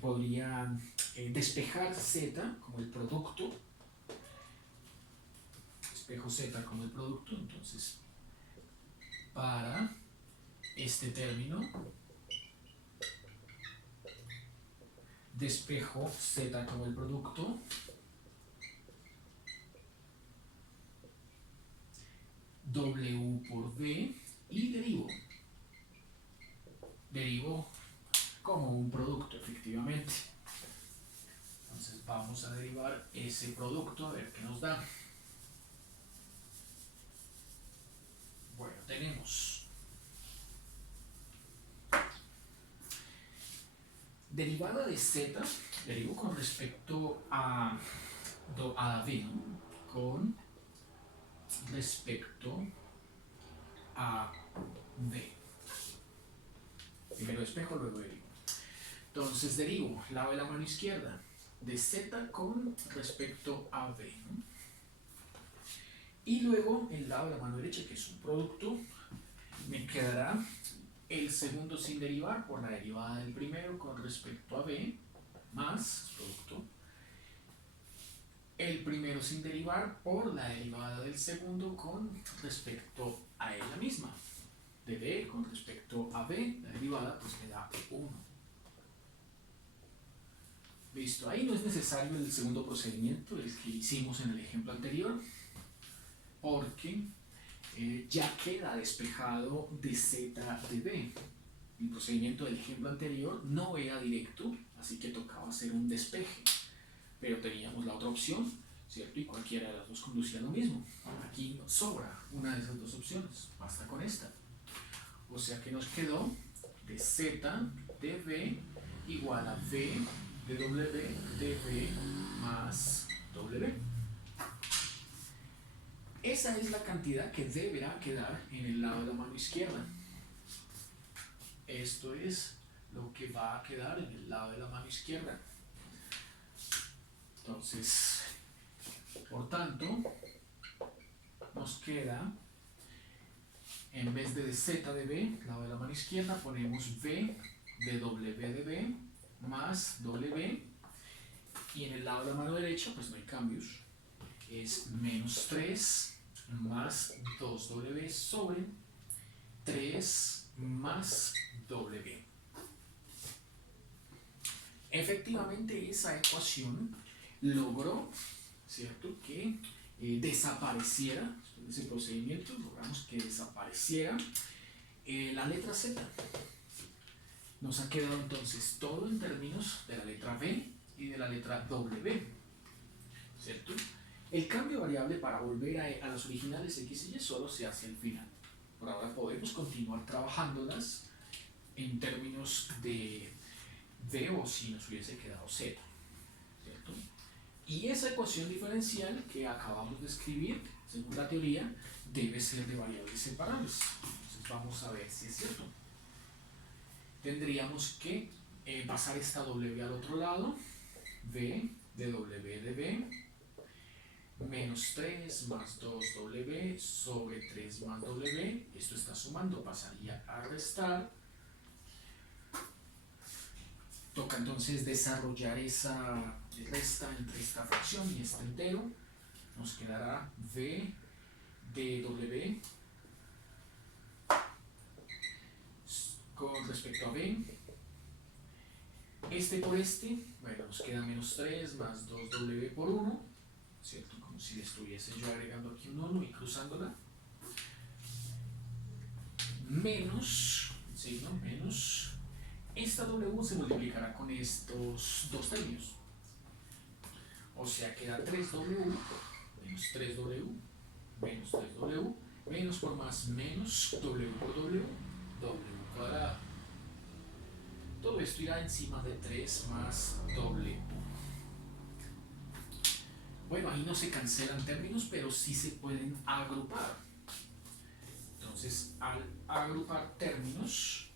Podría despejar Z como el producto. Despejo Z como el producto, entonces para este término despejo Z como el producto, W por V y derivo como un producto, efectivamente. Entonces vamos a derivar ese producto a ver qué nos da. Bueno, tenemos derivada de Z, derivo con respecto a V, ¿no? Con respecto a V. Primero despejo, luego derivo. Entonces derivo lado de la mano izquierda de Z con respecto a V, ¿no? Y luego el lado de la mano derecha, que es un producto, me quedará el segundo sin derivar por la derivada del primero con respecto a B, más producto. El primero sin derivar por la derivada del segundo con respecto a ella misma. De B con respecto a B, la derivada pues me da 1. Listo, ahí no es necesario el segundo procedimiento, el que hicimos en el ejemplo anterior, porque ya queda despejado de Z de B. El procedimiento del ejemplo anterior no era directo, así que tocaba hacer un despeje, pero teníamos la otra opción, ¿cierto? Y cualquiera de las dos conducía a lo mismo. Aquí nos sobra una de esas dos opciones, basta con esta. O sea que nos quedó de Z de B igual a V de W de V más W. Esa es la cantidad que deberá quedar en el lado de la mano izquierda. Esto es lo que va a quedar en el lado de la mano izquierda. Entonces, por tanto, nos queda, en vez de Z de B, lado de la mano izquierda, ponemos V de W de B más W. Y en el lado de la mano derecha, pues no hay cambios. Es menos 3 más 2W sobre 3 más W. Efectivamente, esa ecuación logró, ¿cierto?, que desapareciera, ese procedimiento, logramos que desapareciera la letra Z. Nos ha quedado entonces todo en términos de la letra V y de la letra W, ¿cierto? El cambio variable para volver a las originales X y Y solo se hace al final. Por ahora podemos continuar trabajándolas en términos de V o si nos hubiese quedado Z, ¿cierto? Y esa ecuación diferencial que acabamos de escribir, según la teoría, debe ser de variables separables. Entonces vamos a ver si es cierto. Tendríamos que pasar esta W al otro lado, V de W de B, menos 3 más 2W sobre 3 más W, esto está sumando, pasaría a restar. Toca entonces desarrollar esa resta entre esta fracción y este entero. Nos quedará V de W con respecto a B. Este por este, bueno, nos queda menos 3 más 2W por 1, ¿cierto? Como si le estuviese yo agregando aquí un 1 y cruzándola. Menos, signo, menos. Esta W se multiplicará con estos dos términos. O sea, queda 3W menos 3W menos 3W Menos por más menos w por w, w cuadrado. Todo esto irá encima de 3 más w. Bueno, ahí no se cancelan términos, pero sí se pueden agrupar. Entonces, al agrupar términos,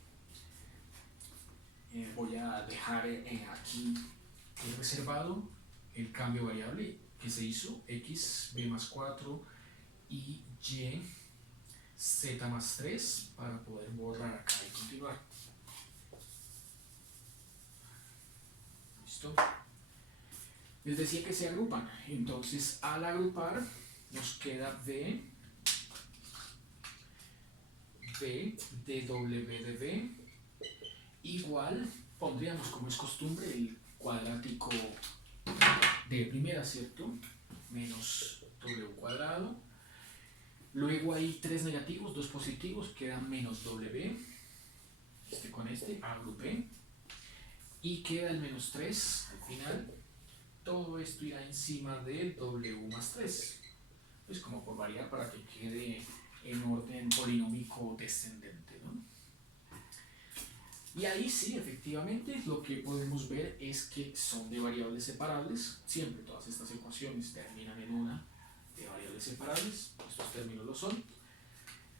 voy a dejar aquí reservado el cambio variable que se hizo, x, b más 4 y y, z más 3, para poder borrar acá y continuar. ¿Listo? Les decía que se agrupan, entonces al agrupar nos queda b de w de b igual, pondríamos como es costumbre el cuadrático de primera, ¿cierto? Menos w cuadrado. Luego hay 3 negativos, 2 positivos, quedan menos w. Con este agrupé. Y queda el menos 3 al final. Todo esto irá encima del w más 3. Pues como por variar para que quede en orden polinómico descendente, ¿no? Y ahí sí, efectivamente, lo que podemos ver es que son de variables separables. Siempre todas estas ecuaciones terminan en una de variables separables. Estos términos lo son.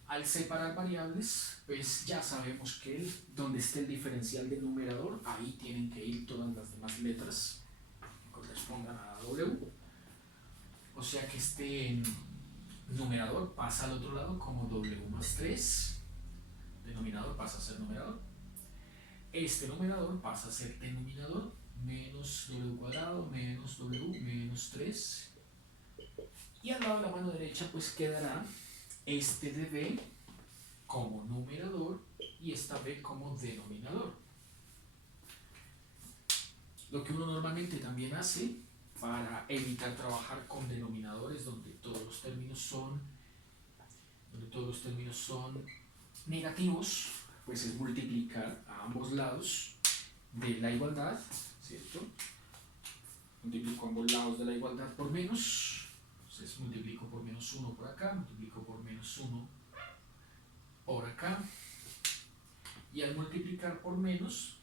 Al separar variables, pues ya sabemos que donde esté el diferencial del numerador, ahí tienen que ir todas las demás letras que correspondan a w. O sea que este numerador pasa al otro lado como w más 3. Denominador pasa a ser numerador. Este numerador pasa a ser denominador, menos w cuadrado, menos w, menos 3. Y al lado de la mano derecha pues quedará este de b como numerador y esta b como denominador. Lo que uno normalmente también hace para evitar trabajar con denominadores donde todos los términos son negativos, pues es multiplicar a ambos lados de la igualdad, ¿cierto? Multiplico ambos lados de la igualdad por menos, entonces multiplico por menos 1 por acá, multiplico por menos 1 por acá, y al multiplicar por menos,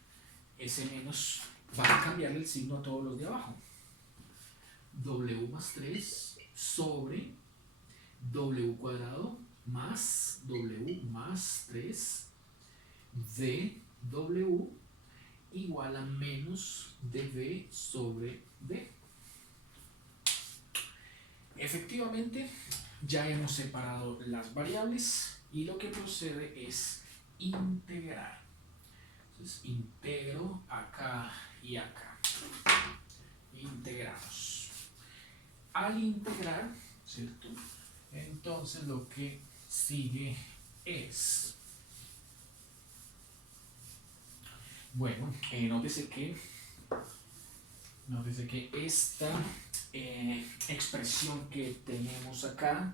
ese menos va a cambiarle el signo a todos los de abajo. W más 3 sobre W cuadrado más W más 3 de W igual a menos dv sobre d. Efectivamente, ya hemos separado las variables y lo que procede es integrar. Entonces, integro acá y acá. Integramos. Al integrar, ¿cierto? Entonces lo que sigue es... Bueno, nótese que esta expresión que tenemos acá,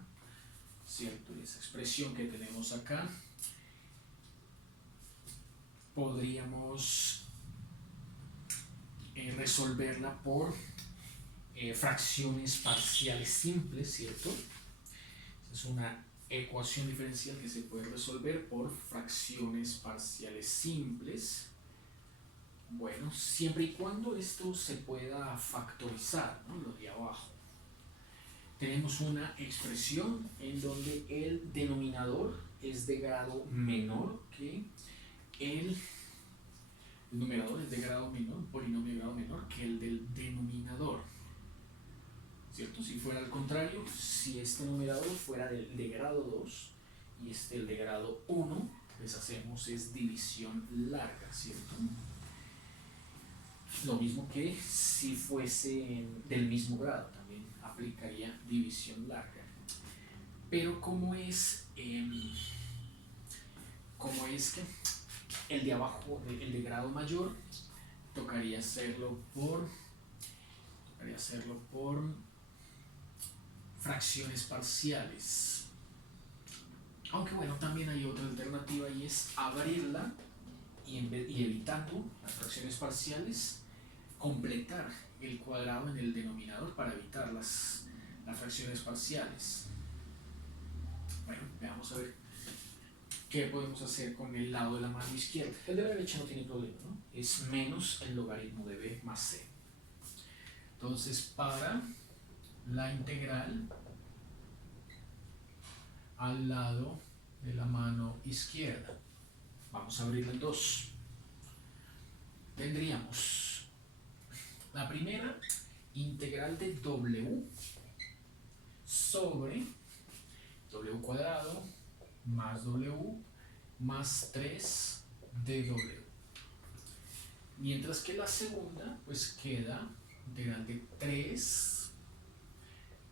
¿cierto? Esa expresión que tenemos acá, podríamos resolverla por fracciones parciales simples, ¿cierto? Es una ecuación diferencial que se puede resolver por fracciones parciales simples. Bueno, siempre y cuando esto se pueda factorizar, ¿no? Lo de abajo. Tenemos una expresión en donde el denominador es de grado menor que el numerador es de grado menor, polinomio de grado menor que el del denominador, ¿cierto? Si fuera al contrario, si este numerador fuera de grado 2 y este el de grado 1, pues hacemos es división larga, ¿cierto? Lo mismo que si fuese del mismo grado, también aplicaría división larga. Pero como es que el de abajo, el de grado mayor, tocaría hacerlo por fracciones parciales. Aunque bueno, también hay otra alternativa y es abrirla y evitando las fracciones parciales, completar el cuadrado en el denominador para evitar las fracciones parciales. Bueno, veamos a ver qué podemos hacer con el lado de la mano izquierda. El de la derecha no tiene problema, ¿no? Es menos el logaritmo de b más c. Entonces, para la integral al lado de la mano izquierda, vamos a abrirla en dos. Tendríamos la primera, integral de w sobre w cuadrado más w más 3 dw. Mientras que la segunda, pues queda integral de 3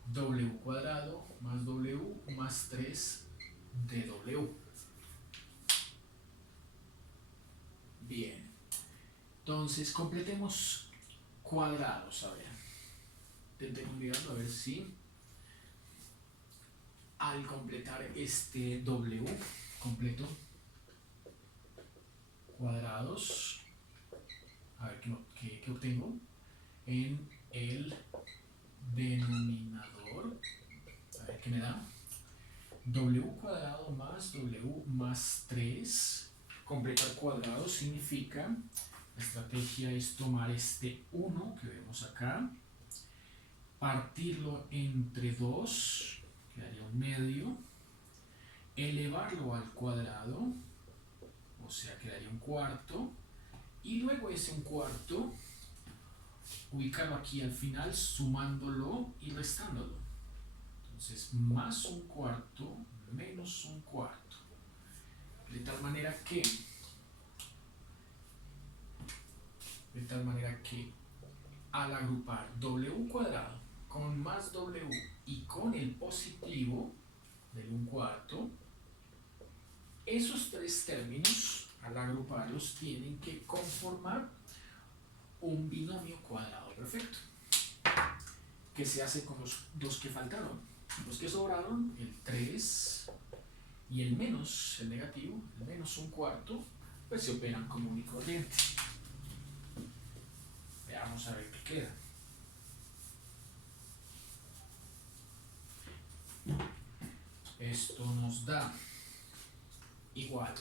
w cuadrado más w más 3 dw. Bien. Entonces, completemos cuadrados. A ver. Intentemos mirarlo a ver si al completar este w completo cuadrados, a ver qué obtengo en el denominador. A ver qué me da. W cuadrado más w más 3. Completar cuadrados significa, la estrategia es tomar este 1 que vemos acá, partirlo entre 2, quedaría un medio, elevarlo al cuadrado, o sea, quedaría un cuarto, y luego ese un cuarto, ubicarlo aquí al final, sumándolo y restándolo. Entonces, más un cuarto menos un cuarto. De tal manera que al agrupar w cuadrado con más w y con el positivo del un cuarto, esos tres términos, al agruparlos, tienen que conformar un binomio cuadrado perfecto. ¿Qué se hace con los dos que faltaron? Los que sobraron, el 3 y el menos, el negativo, el menos un cuarto, pues se operan común y corriente. Veamos a ver qué queda. Esto nos da igual.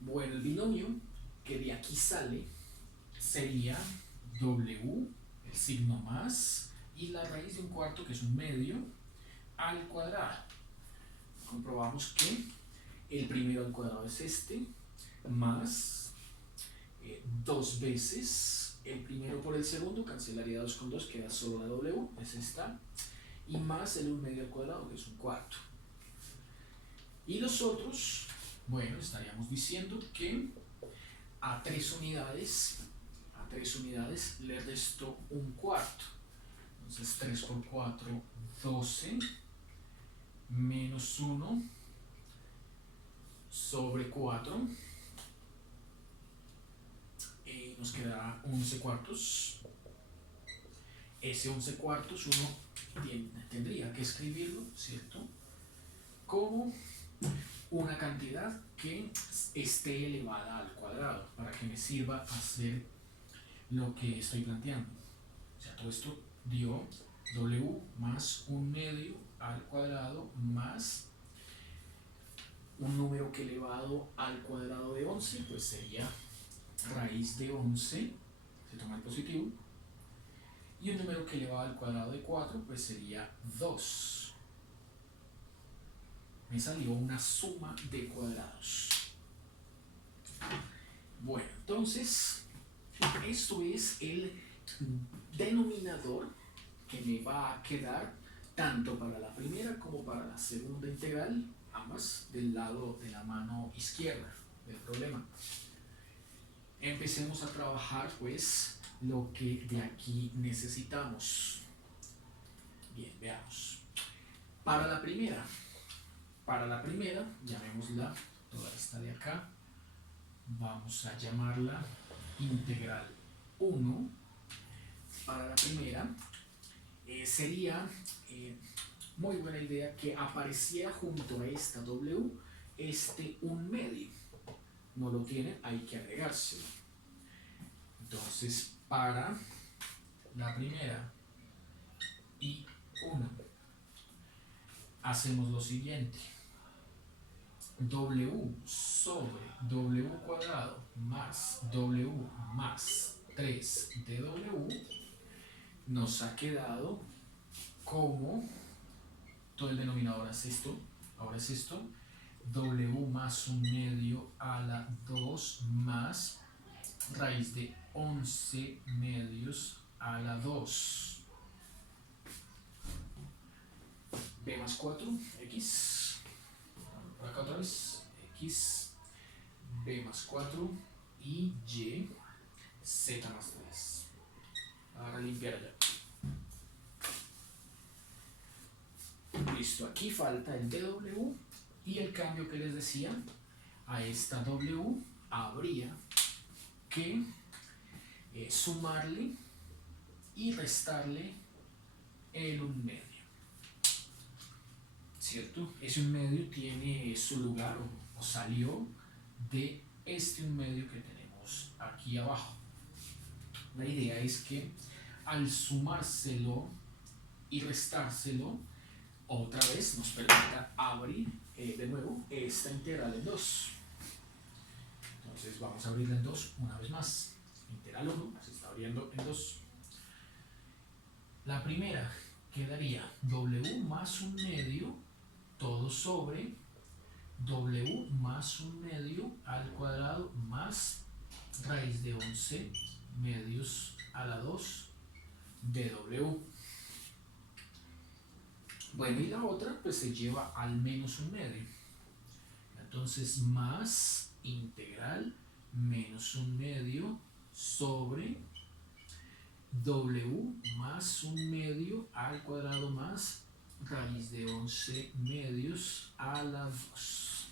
Bueno, el binomio que de aquí sale sería w, el signo más, y la raíz de un cuarto, que es un medio, al cuadrado. Comprobamos que el primero al cuadrado es este, más 2 veces el primero por el segundo, cancelaría 2 con 2, queda solo la w, es esta, y más el 1 medio al cuadrado, que es un cuarto. Y los otros, bueno, estaríamos diciendo que a 3 unidades le resto un cuarto. Entonces 3 por 4, 12, menos 1 sobre 4, nos quedará 11 cuartos. Ese 11 cuartos uno tendría que escribirlo, ¿cierto?, como una cantidad que esté elevada al cuadrado, para que me sirva hacer lo que estoy planteando. O sea, todo esto dio w más un medio al cuadrado más un número que elevado al cuadrado de 11, pues sería raíz de 11, se toma el positivo, y un número que elevado al cuadrado de 4, pues sería 2. Me salió una suma de cuadrados. Bueno, entonces, esto es el denominador que me va a quedar tanto para la primera como para la segunda integral, ambas del lado de la mano izquierda del problema. Empecemos a trabajar pues lo que de aquí necesitamos. Bien, veamos. Para la primera, llamémosla toda esta de acá, vamos a llamarla integral 1. Para la primera sería muy buena idea que apareciera junto a esta w un medio. No lo tienen, hay que agregárselo. Entonces, para la primera y 1 hacemos lo siguiente. W sobre W cuadrado más W más 3 de W nos ha quedado como, todo el denominador es esto, ahora es esto, W más 1/2 a la 2 más raíz de 11 medios a la 2. B más 4, X, por acá otra vez, X, B más 4 y Y, Z más 3. Ahora limpiar ya. Listo, aquí falta el dW y el cambio que les decía, a esta W habría que sumarle y restarle el 1/2. ¿Cierto? Ese 1/2 tiene su lugar o salió de este 1/2 que tenemos aquí abajo. La idea es que al sumárselo y restárselo, otra vez nos permita abrir de nuevo esta integral en 2. Entonces vamos a abrirla en 2 una vez más. Integral 1 se está abriendo en 2. La primera quedaría W más 1/2 todo sobre W más 1/2 al cuadrado más raíz de 11 medios a la 2 de W. Bueno, y la otra pues se lleva al menos 1/2. Entonces más integral menos 1/2 sobre W más 1/2 al cuadrado más raíz de 11 medios a la 2.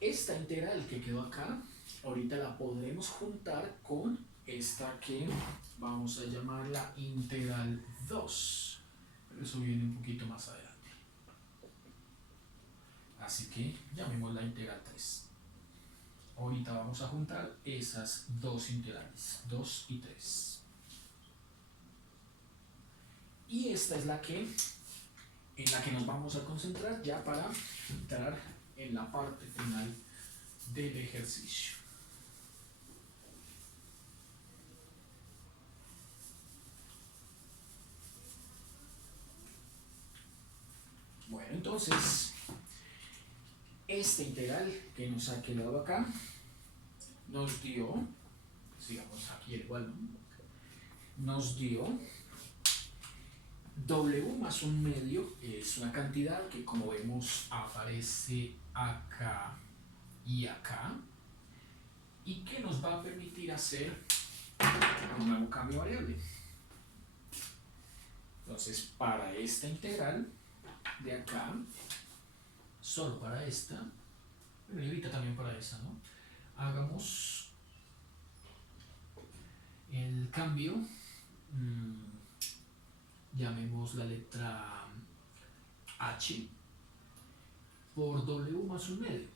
Esta integral que quedó acá, ahorita la podremos juntar con esta que vamos a llamarla integral 2. Pero eso viene un poquito más adelante. Así que llamémosla integral 3. Ahorita vamos a juntar esas dos integrales, 2 y 3. Y esta es en la que nos vamos a concentrar ya para entrar en la parte final del ejercicio. Bueno, entonces, esta integral que nos ha quedado acá nos dio, sigamos aquí igual, nos dio W más 1/2, es una cantidad que como vemos aparece acá y acá, y que nos va a permitir hacer un nuevo cambio variable. Entonces, para esta integral de acá, solo para esta, y ahorita también para esa, ¿no? Hagamos el cambio, llamemos la letra H por W más 1/2.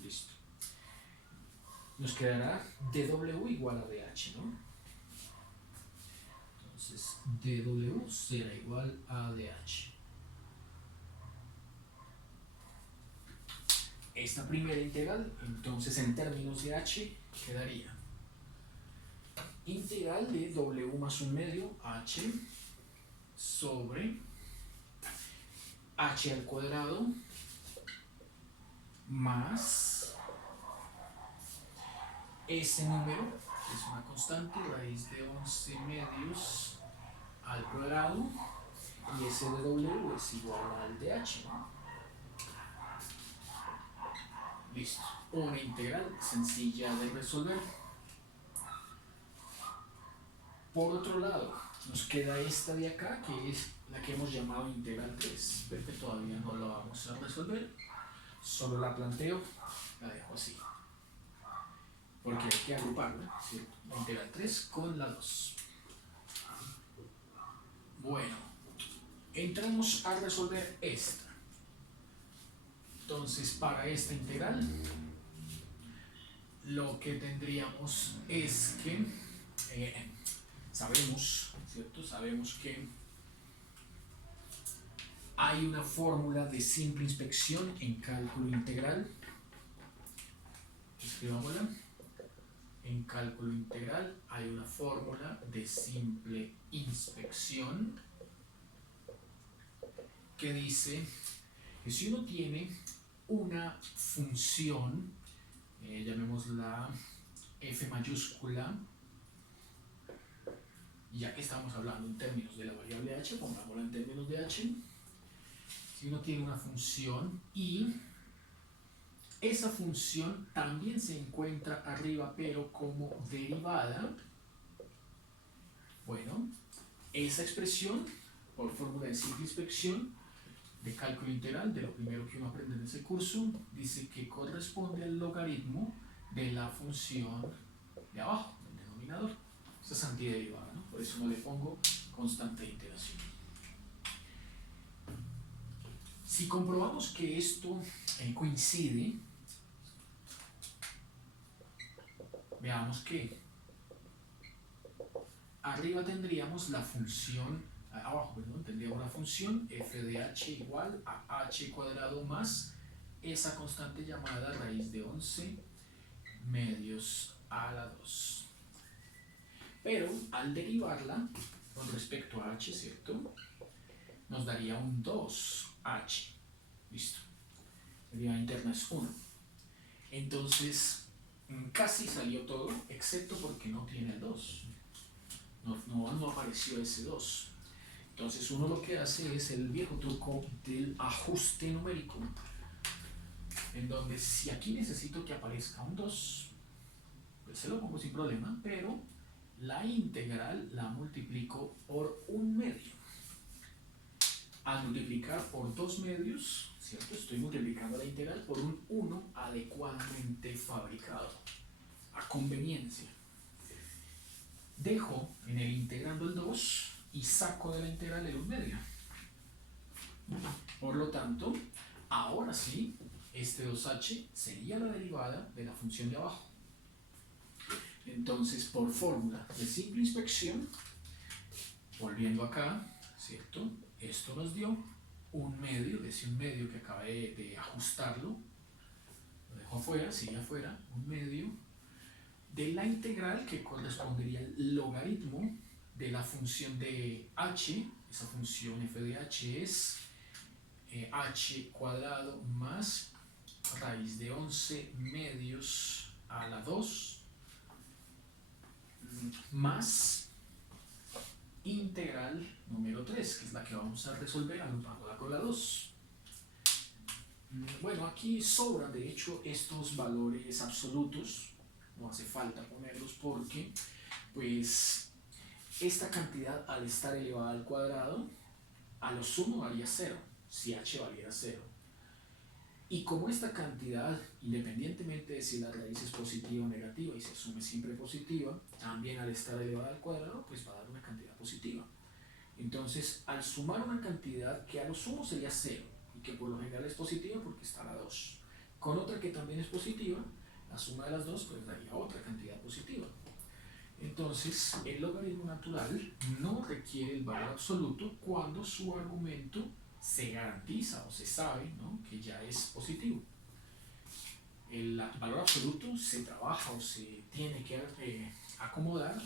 Listo. Nos quedará dW igual a dH, ¿no? Entonces, dW será igual a dH. Esta primera integral, entonces en términos de h, quedaría integral de W más 1/2 h sobre h al cuadrado más ese número, que es una constante, raíz de 11 medios al cuadrado, y ese de W es igual al de h, ¿no? Listo, una integral sencilla de resolver. Por otro lado, nos queda esta de acá, que es la que hemos llamado integral 3, pero que todavía no la vamos a resolver. Solo la planteo, la dejo así, porque hay que agruparla, ¿cierto? La integral 3 con la 2. Bueno, entramos a resolver esta. Entonces, para esta integral, lo que tendríamos es que sabemos ¿cierto? Sabemos que hay una fórmula de simple inspección en cálculo integral. Escribámosla. En cálculo integral hay una fórmula de simple inspección que dice que si uno tiene una función, llamémosla f mayúscula, ya que estamos hablando en términos de la variable h, pongámosla en términos de h. Si uno tiene una función y esa función también se encuentra arriba pero como derivada, bueno, esa expresión por fórmula de simple inspección de cálculo integral, de lo primero que uno aprende en ese curso, dice que corresponde al logaritmo de la función de abajo, del denominador. Esa es antiderivada, ¿no? Por eso no le pongo constante de iteración. Si comprobamos que esto coincide, veamos que arriba tendríamos la función, abajo, perdón, tendríamos la función f de h igual a h cuadrado más esa constante llamada raíz de 11 medios a la 2. Pero al derivarla con respecto a h, ¿cierto? Nos daría un 2h. Listo. La derivada interna es 1. Entonces, casi salió todo, excepto porque no tiene el 2. No apareció ese 2. Entonces uno lo que hace es el viejo truco del ajuste numérico, en donde si aquí necesito que aparezca un 2, pues se lo pongo sin problema, pero la integral la multiplico por 1/2. Al multiplicar por 2/2, ¿cierto? Estoy multiplicando la integral por un 1 adecuadamente fabricado, a conveniencia. Dejo en el integrando el 2 y saco de la integral el 1/2. Por lo tanto, ahora sí, este 2h sería la derivada de la función de abajo. Entonces, por fórmula de simple inspección, volviendo acá, ¿cierto? Esto nos dio 1/2, de ese 1/2 que acabé de ajustarlo, lo dejo afuera, sigue afuera, 1/2 de la integral que correspondería al logaritmo de la función de h. Esa función f de h es h cuadrado más raíz de 11 medios a la 2 más integral número 3, que es la que vamos a resolver agrupándola con la 2. Bueno, aquí sobran de hecho estos valores absolutos, no hace falta ponerlos porque pues esta cantidad al estar elevada al cuadrado a lo sumo varía 0, si h valiera 0. Y como esta cantidad, independientemente de si la raíz es positiva o negativa y se asume siempre positiva, también al estar elevada al cuadrado, pues va a dar una cantidad positiva. Entonces, al sumar una cantidad que a lo sumo sería 0, y que por lo general es positiva porque está a la 2, con otra que también es positiva, la suma de las dos pues daría otra cantidad positiva. Entonces, el logaritmo natural no requiere el valor absoluto cuando su argumento se garantiza o se sabe, ¿no?, que ya es positivo. El valor absoluto se trabaja o se tiene que acomodar,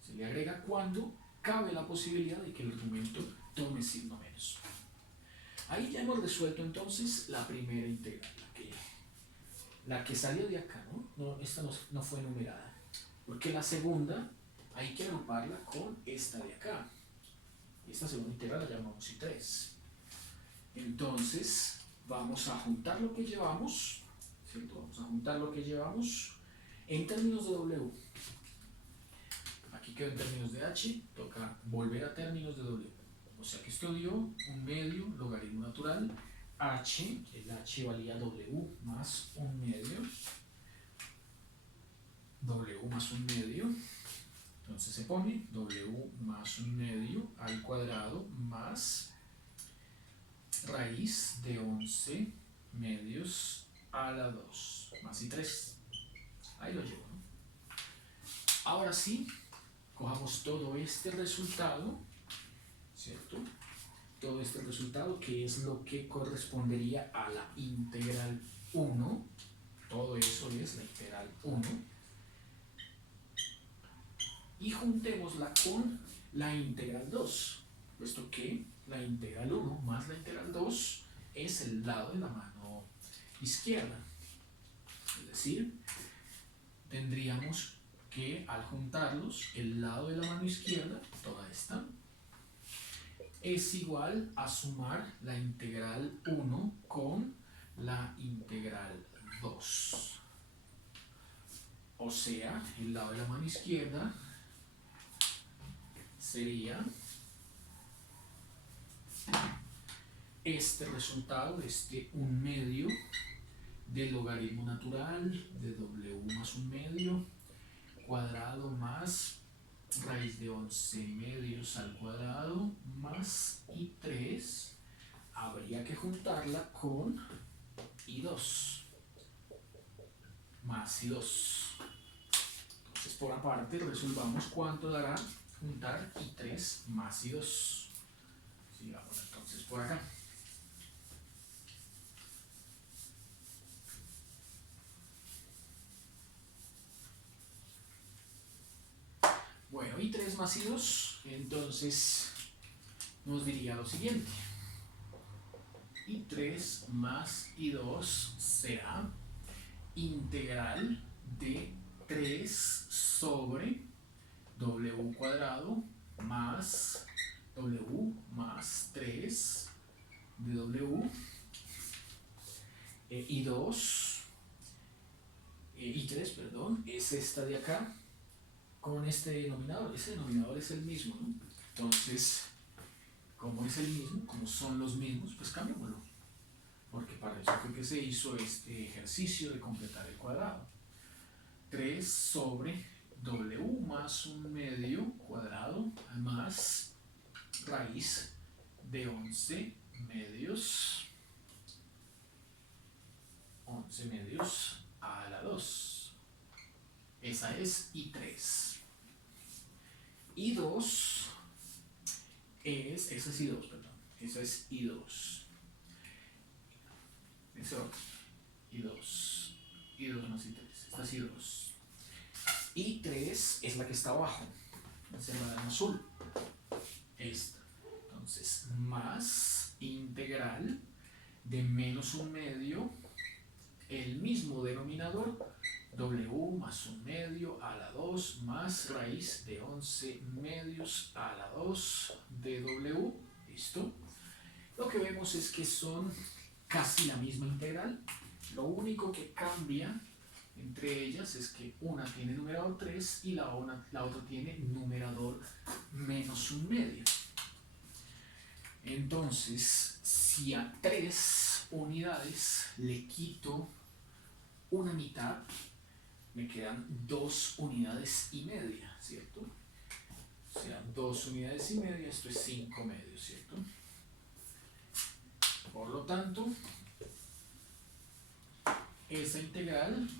se le agrega cuando cabe la posibilidad de que el argumento tome signo menos. Ahí ya hemos resuelto entonces la primera integral, la que salió de acá, ¿no? Esta no fue numerada, porque la segunda hay que agruparla con esta de acá. Esta segunda integral la llamamos I3. Entonces, vamos a juntar lo que llevamos, ¿cierto? Vamos a juntar lo que llevamos en términos de W. Aquí quedó en términos de H, toca volver a términos de W. O sea que esto dio 1/2 logaritmo natural H, el H valía W más 1/2. W más 1/2. Entonces se pone W más 1/2 al cuadrado más raíz de 11 medios a la 2 más I3. Ahí lo llevo, ¿no? Ahora sí, cojamos todo este resultado, ¿cierto? Todo este resultado que es lo que correspondería a la integral 1, todo eso es la integral 1, y juntémosla con la integral 2, puesto que la integral 1 más la integral 2 es el lado de la mano izquierda. Es decir, tendríamos que al juntarlos, el lado de la mano izquierda, toda esta, es igual a sumar la integral 1 con la integral 2. O sea, el lado de la mano izquierda sería este resultado, este 1/2 del logaritmo natural de w más 1/2 cuadrado más raíz de 11/2 al cuadrado más i3, habría que juntarla con i2 más i2. Entonces, por aparte, resolvamos cuánto dará juntar i3 más i2. Sigamos entonces por acá. Bueno, i3 más i2, entonces nos diría lo siguiente. i3 más i2 será integral de 3 sobre w cuadrado más w más 3 de w i3, perdón, es esta de acá con este denominador. Ese denominador es el mismo, ¿no? Entonces, como es el mismo, como son los mismos, pues cambiémoslo, porque para eso fue que se hizo este ejercicio de completar el cuadrado. 3 sobre w más 1/2 cuadrado más raíz de 11/2 a la 2. Esa es i3. i2 esa es i2, perdón. Esa es i2. Eso, i2 más i3. Esta es i2. i3 es la que está abajo, encerrada en azul. Esta. Entonces, más integral de menos 1/2, el mismo denominador, w más 1/2 a la 2 más raíz de 11/2 a la 2 de w. ¿Listo? Lo que vemos es que son casi la misma integral. Lo único que cambia entre ellas es que una tiene numerador 3 y la otra tiene numerador menos 1/2. Entonces, si a 3 unidades le quito una mitad, me quedan 2 unidades y media, ¿cierto? O sea, 2 unidades y media, esto es 5/2, ¿cierto? Por lo tanto, esa integral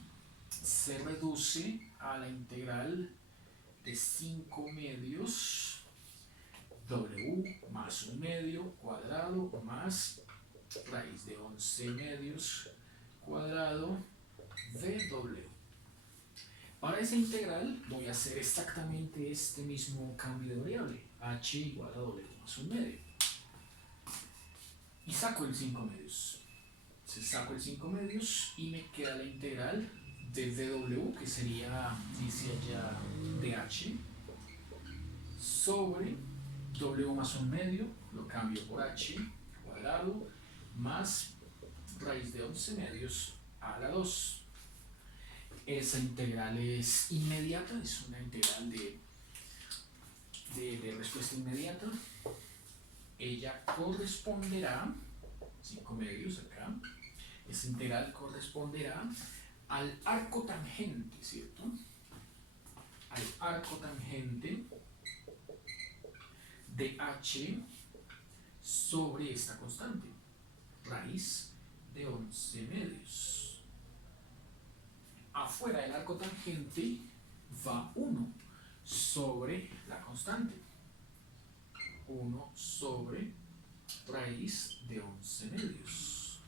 se reduce a la integral de 5/2 w más 1/2 cuadrado más raíz de 11/2 cuadrado de w. Para esa integral voy a hacer exactamente este mismo cambio de variable, h igual a w más 1/2. Y saco el 5/2. Se saco el 5/2 y me queda la integral de dw, que sería, dice allá, dh, sobre w más 1/2, lo cambio por h cuadrado, más raíz de 11/2 a la 2. Esa integral es inmediata, es una integral de respuesta inmediata. Ella corresponderá, 5/2 acá, esa integral corresponderá al arco tangente, ¿cierto? Al arco tangente de h sobre esta constante, raíz de 11/2. Afuera del arco tangente va 1, sobre la constante. 1 sobre raíz de 11 medios.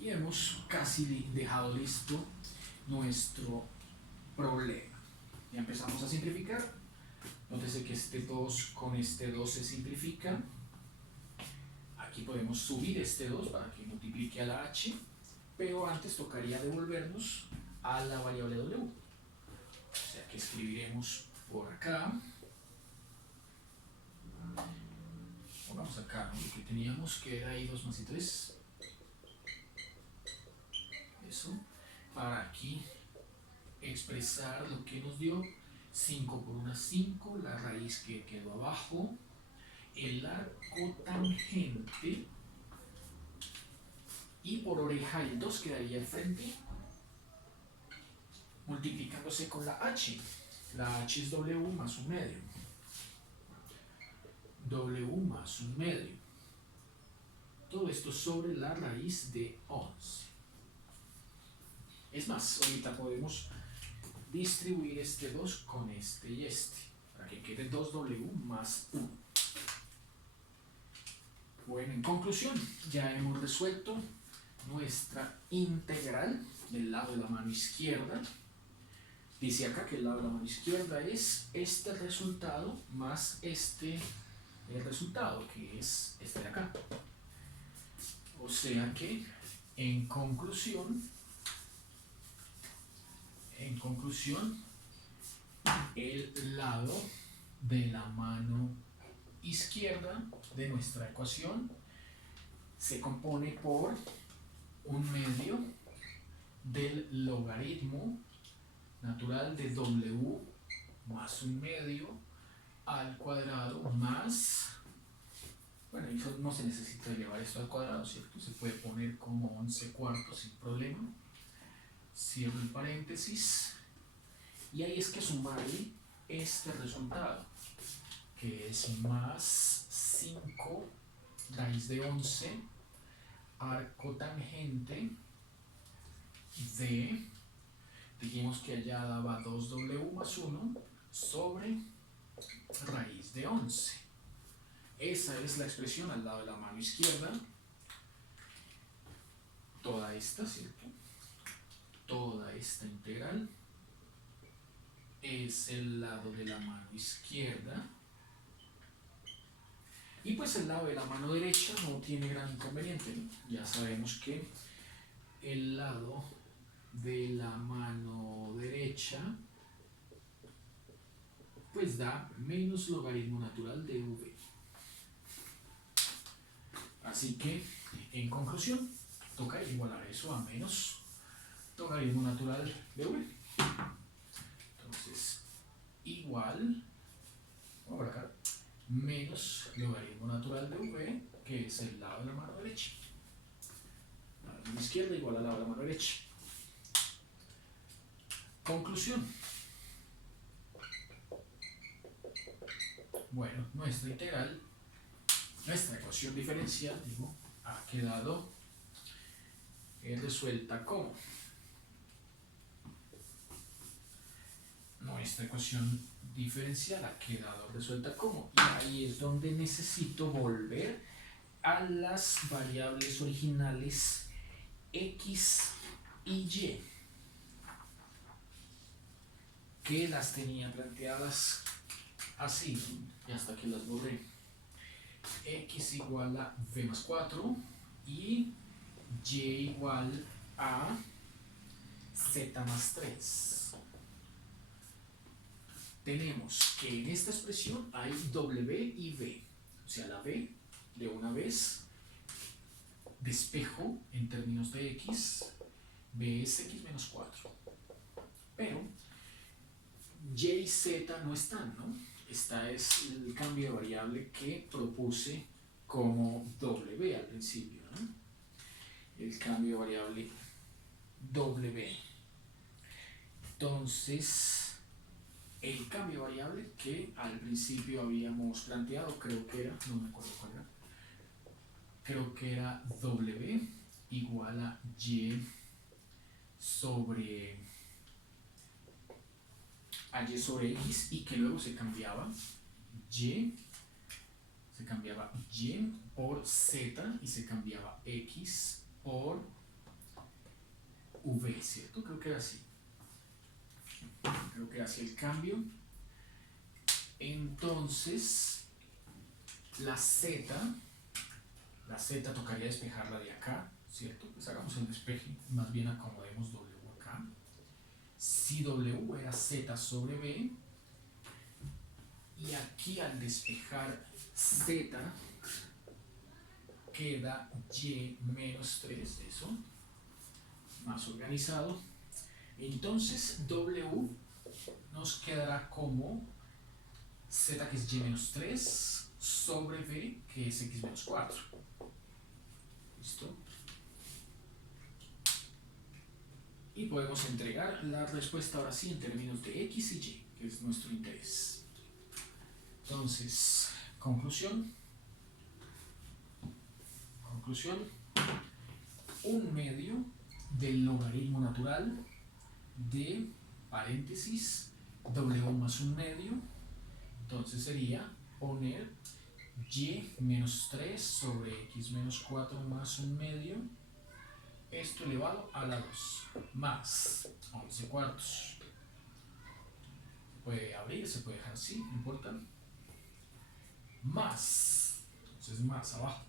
Y hemos casi dejado listo nuestro problema. Ya empezamos a simplificar. Nótese que este 2 con este 2 se simplifica. Aquí podemos subir este 2 para que multiplique a la h, pero antes tocaría devolvernos a la variable w. O sea que escribiremos por acá. Pongamos acá, ¿no? Lo que teníamos que era i2 más i3. Eso. Para aquí expresar lo que nos dio. 5 por 1 es 5, la raíz que quedó abajo, el arco tangente, y por oreja el 2 quedaría al frente, multiplicándose con la h. La h es w más 1 medio. W más 1 medio. Todo esto sobre la raíz de 11. Es más, ahorita podemos distribuir este 2 con este y este, para que quede 2w más 1. Bueno, en conclusión, ya hemos resuelto nuestra integral del lado de la mano izquierda. Dice acá que el lado de la mano izquierda es este resultado más este el resultado, que es este de acá. O sea que, en conclusión, el lado de la mano izquierda de nuestra ecuación se compone por 1 medio del logaritmo natural de w más 1 medio al cuadrado más, bueno, eso no se necesita llevar esto al cuadrado, ¿cierto? Se puede poner como 11 cuartos sin problema. Cierro el paréntesis y ahí es que sumarle este resultado, que es más 5 raíz de 11 arco tangente de, dijimos que allá daba 2w más 1 sobre raíz de 11. Esa es la expresión al lado de la mano izquierda. Toda esta, ¿cierto? Toda esta integral es el lado de la mano izquierda. Y pues el lado de la mano derecha no tiene gran inconveniente, ¿no? Ya sabemos que el lado de la mano derecha pues da menos logaritmo natural de v. Así que, en conclusión, toca igualar eso a menos logaritmo natural de v. Entonces, igual, vamos por acá, menos logaritmo natural de v, que es el lado de la mano derecha. La mano izquierda igual al lado de la mano derecha. Conclusión. Bueno, nuestra integral, nuestra ecuación diferencial, digo, ha quedado resuelta como. Nuestra ecuación diferencial ha quedado resuelta como. Y ahí es donde necesito volver a las variables originales x y y, que las tenía planteadas así, y hasta que las borré. X igual a v más 4 y y igual a z más 3. Tenemos que en esta expresión hay w y v, o sea, la v de una vez despejo en términos de x, v es x menos 4, pero y y z no están, ¿no? Esta es el cambio de variable que propuse como w al principio, ¿no? El cambio de variable w. Entonces, el cambio de variable que al principio habíamos planteado, creo que era, no me acuerdo cuál era, creo que era w igual a y sobre a y sobre x y que luego se cambiaba y por z y se cambiaba x por v, ¿cierto? Creo que era así. Creo que era así el cambio. Entonces, la z tocaría despejarla de acá, ¿cierto? Pues hagamos el despeje, más bien acomodemos w acá. Si w era z sobre b, y aquí al despejar z queda y menos 3, eso, más organizado. Entonces w nos quedará como z, que es y menos 3, sobre b, que es x menos 4. ¿Listo? Y podemos entregar la respuesta ahora sí en términos de x y y, que es nuestro interés. Entonces, conclusión, 1/2 del logaritmo natural de paréntesis w más 1/2. Entonces sería poner y menos 3 sobre x menos 4 más 1/2, esto elevado a la 2, más 11 cuartos. Se puede abrir, se puede dejar así, no importa. Más, entonces más abajo,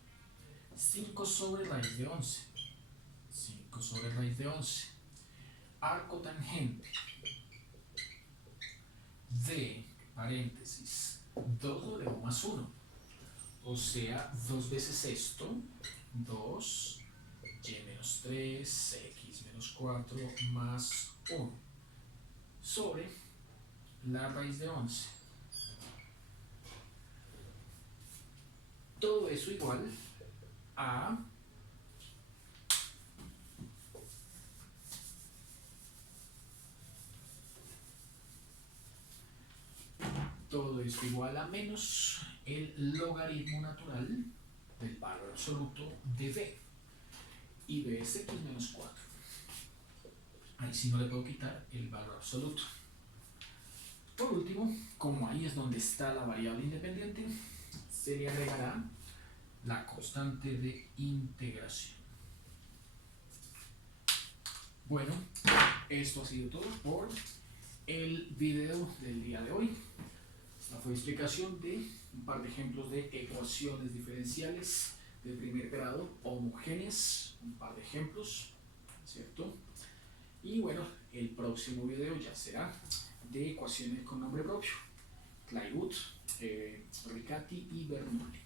5 sobre raíz de 11. 5 sobre raíz de 11. Arco tangente de paréntesis 2w más 1. O sea, 2 veces esto, 2 y menos 3, x menos 4 más 1 sobre la raíz de 11. Todo eso igual a menos el logaritmo natural del valor absoluto de b. Y b es x menos 4. Ahí sí no le puedo quitar el valor absoluto. Por último, como ahí es donde está la variable independiente, se le agregará la constante de integración. Bueno, esto ha sido todo por el video del día de hoy. Esta fue explicación de un par de ejemplos de ecuaciones diferenciales de primer grado homogéneas, un par de ejemplos, ¿cierto? Y bueno, el próximo video ya será de ecuaciones con nombre propio, Clairaut, Riccati y Bernoulli.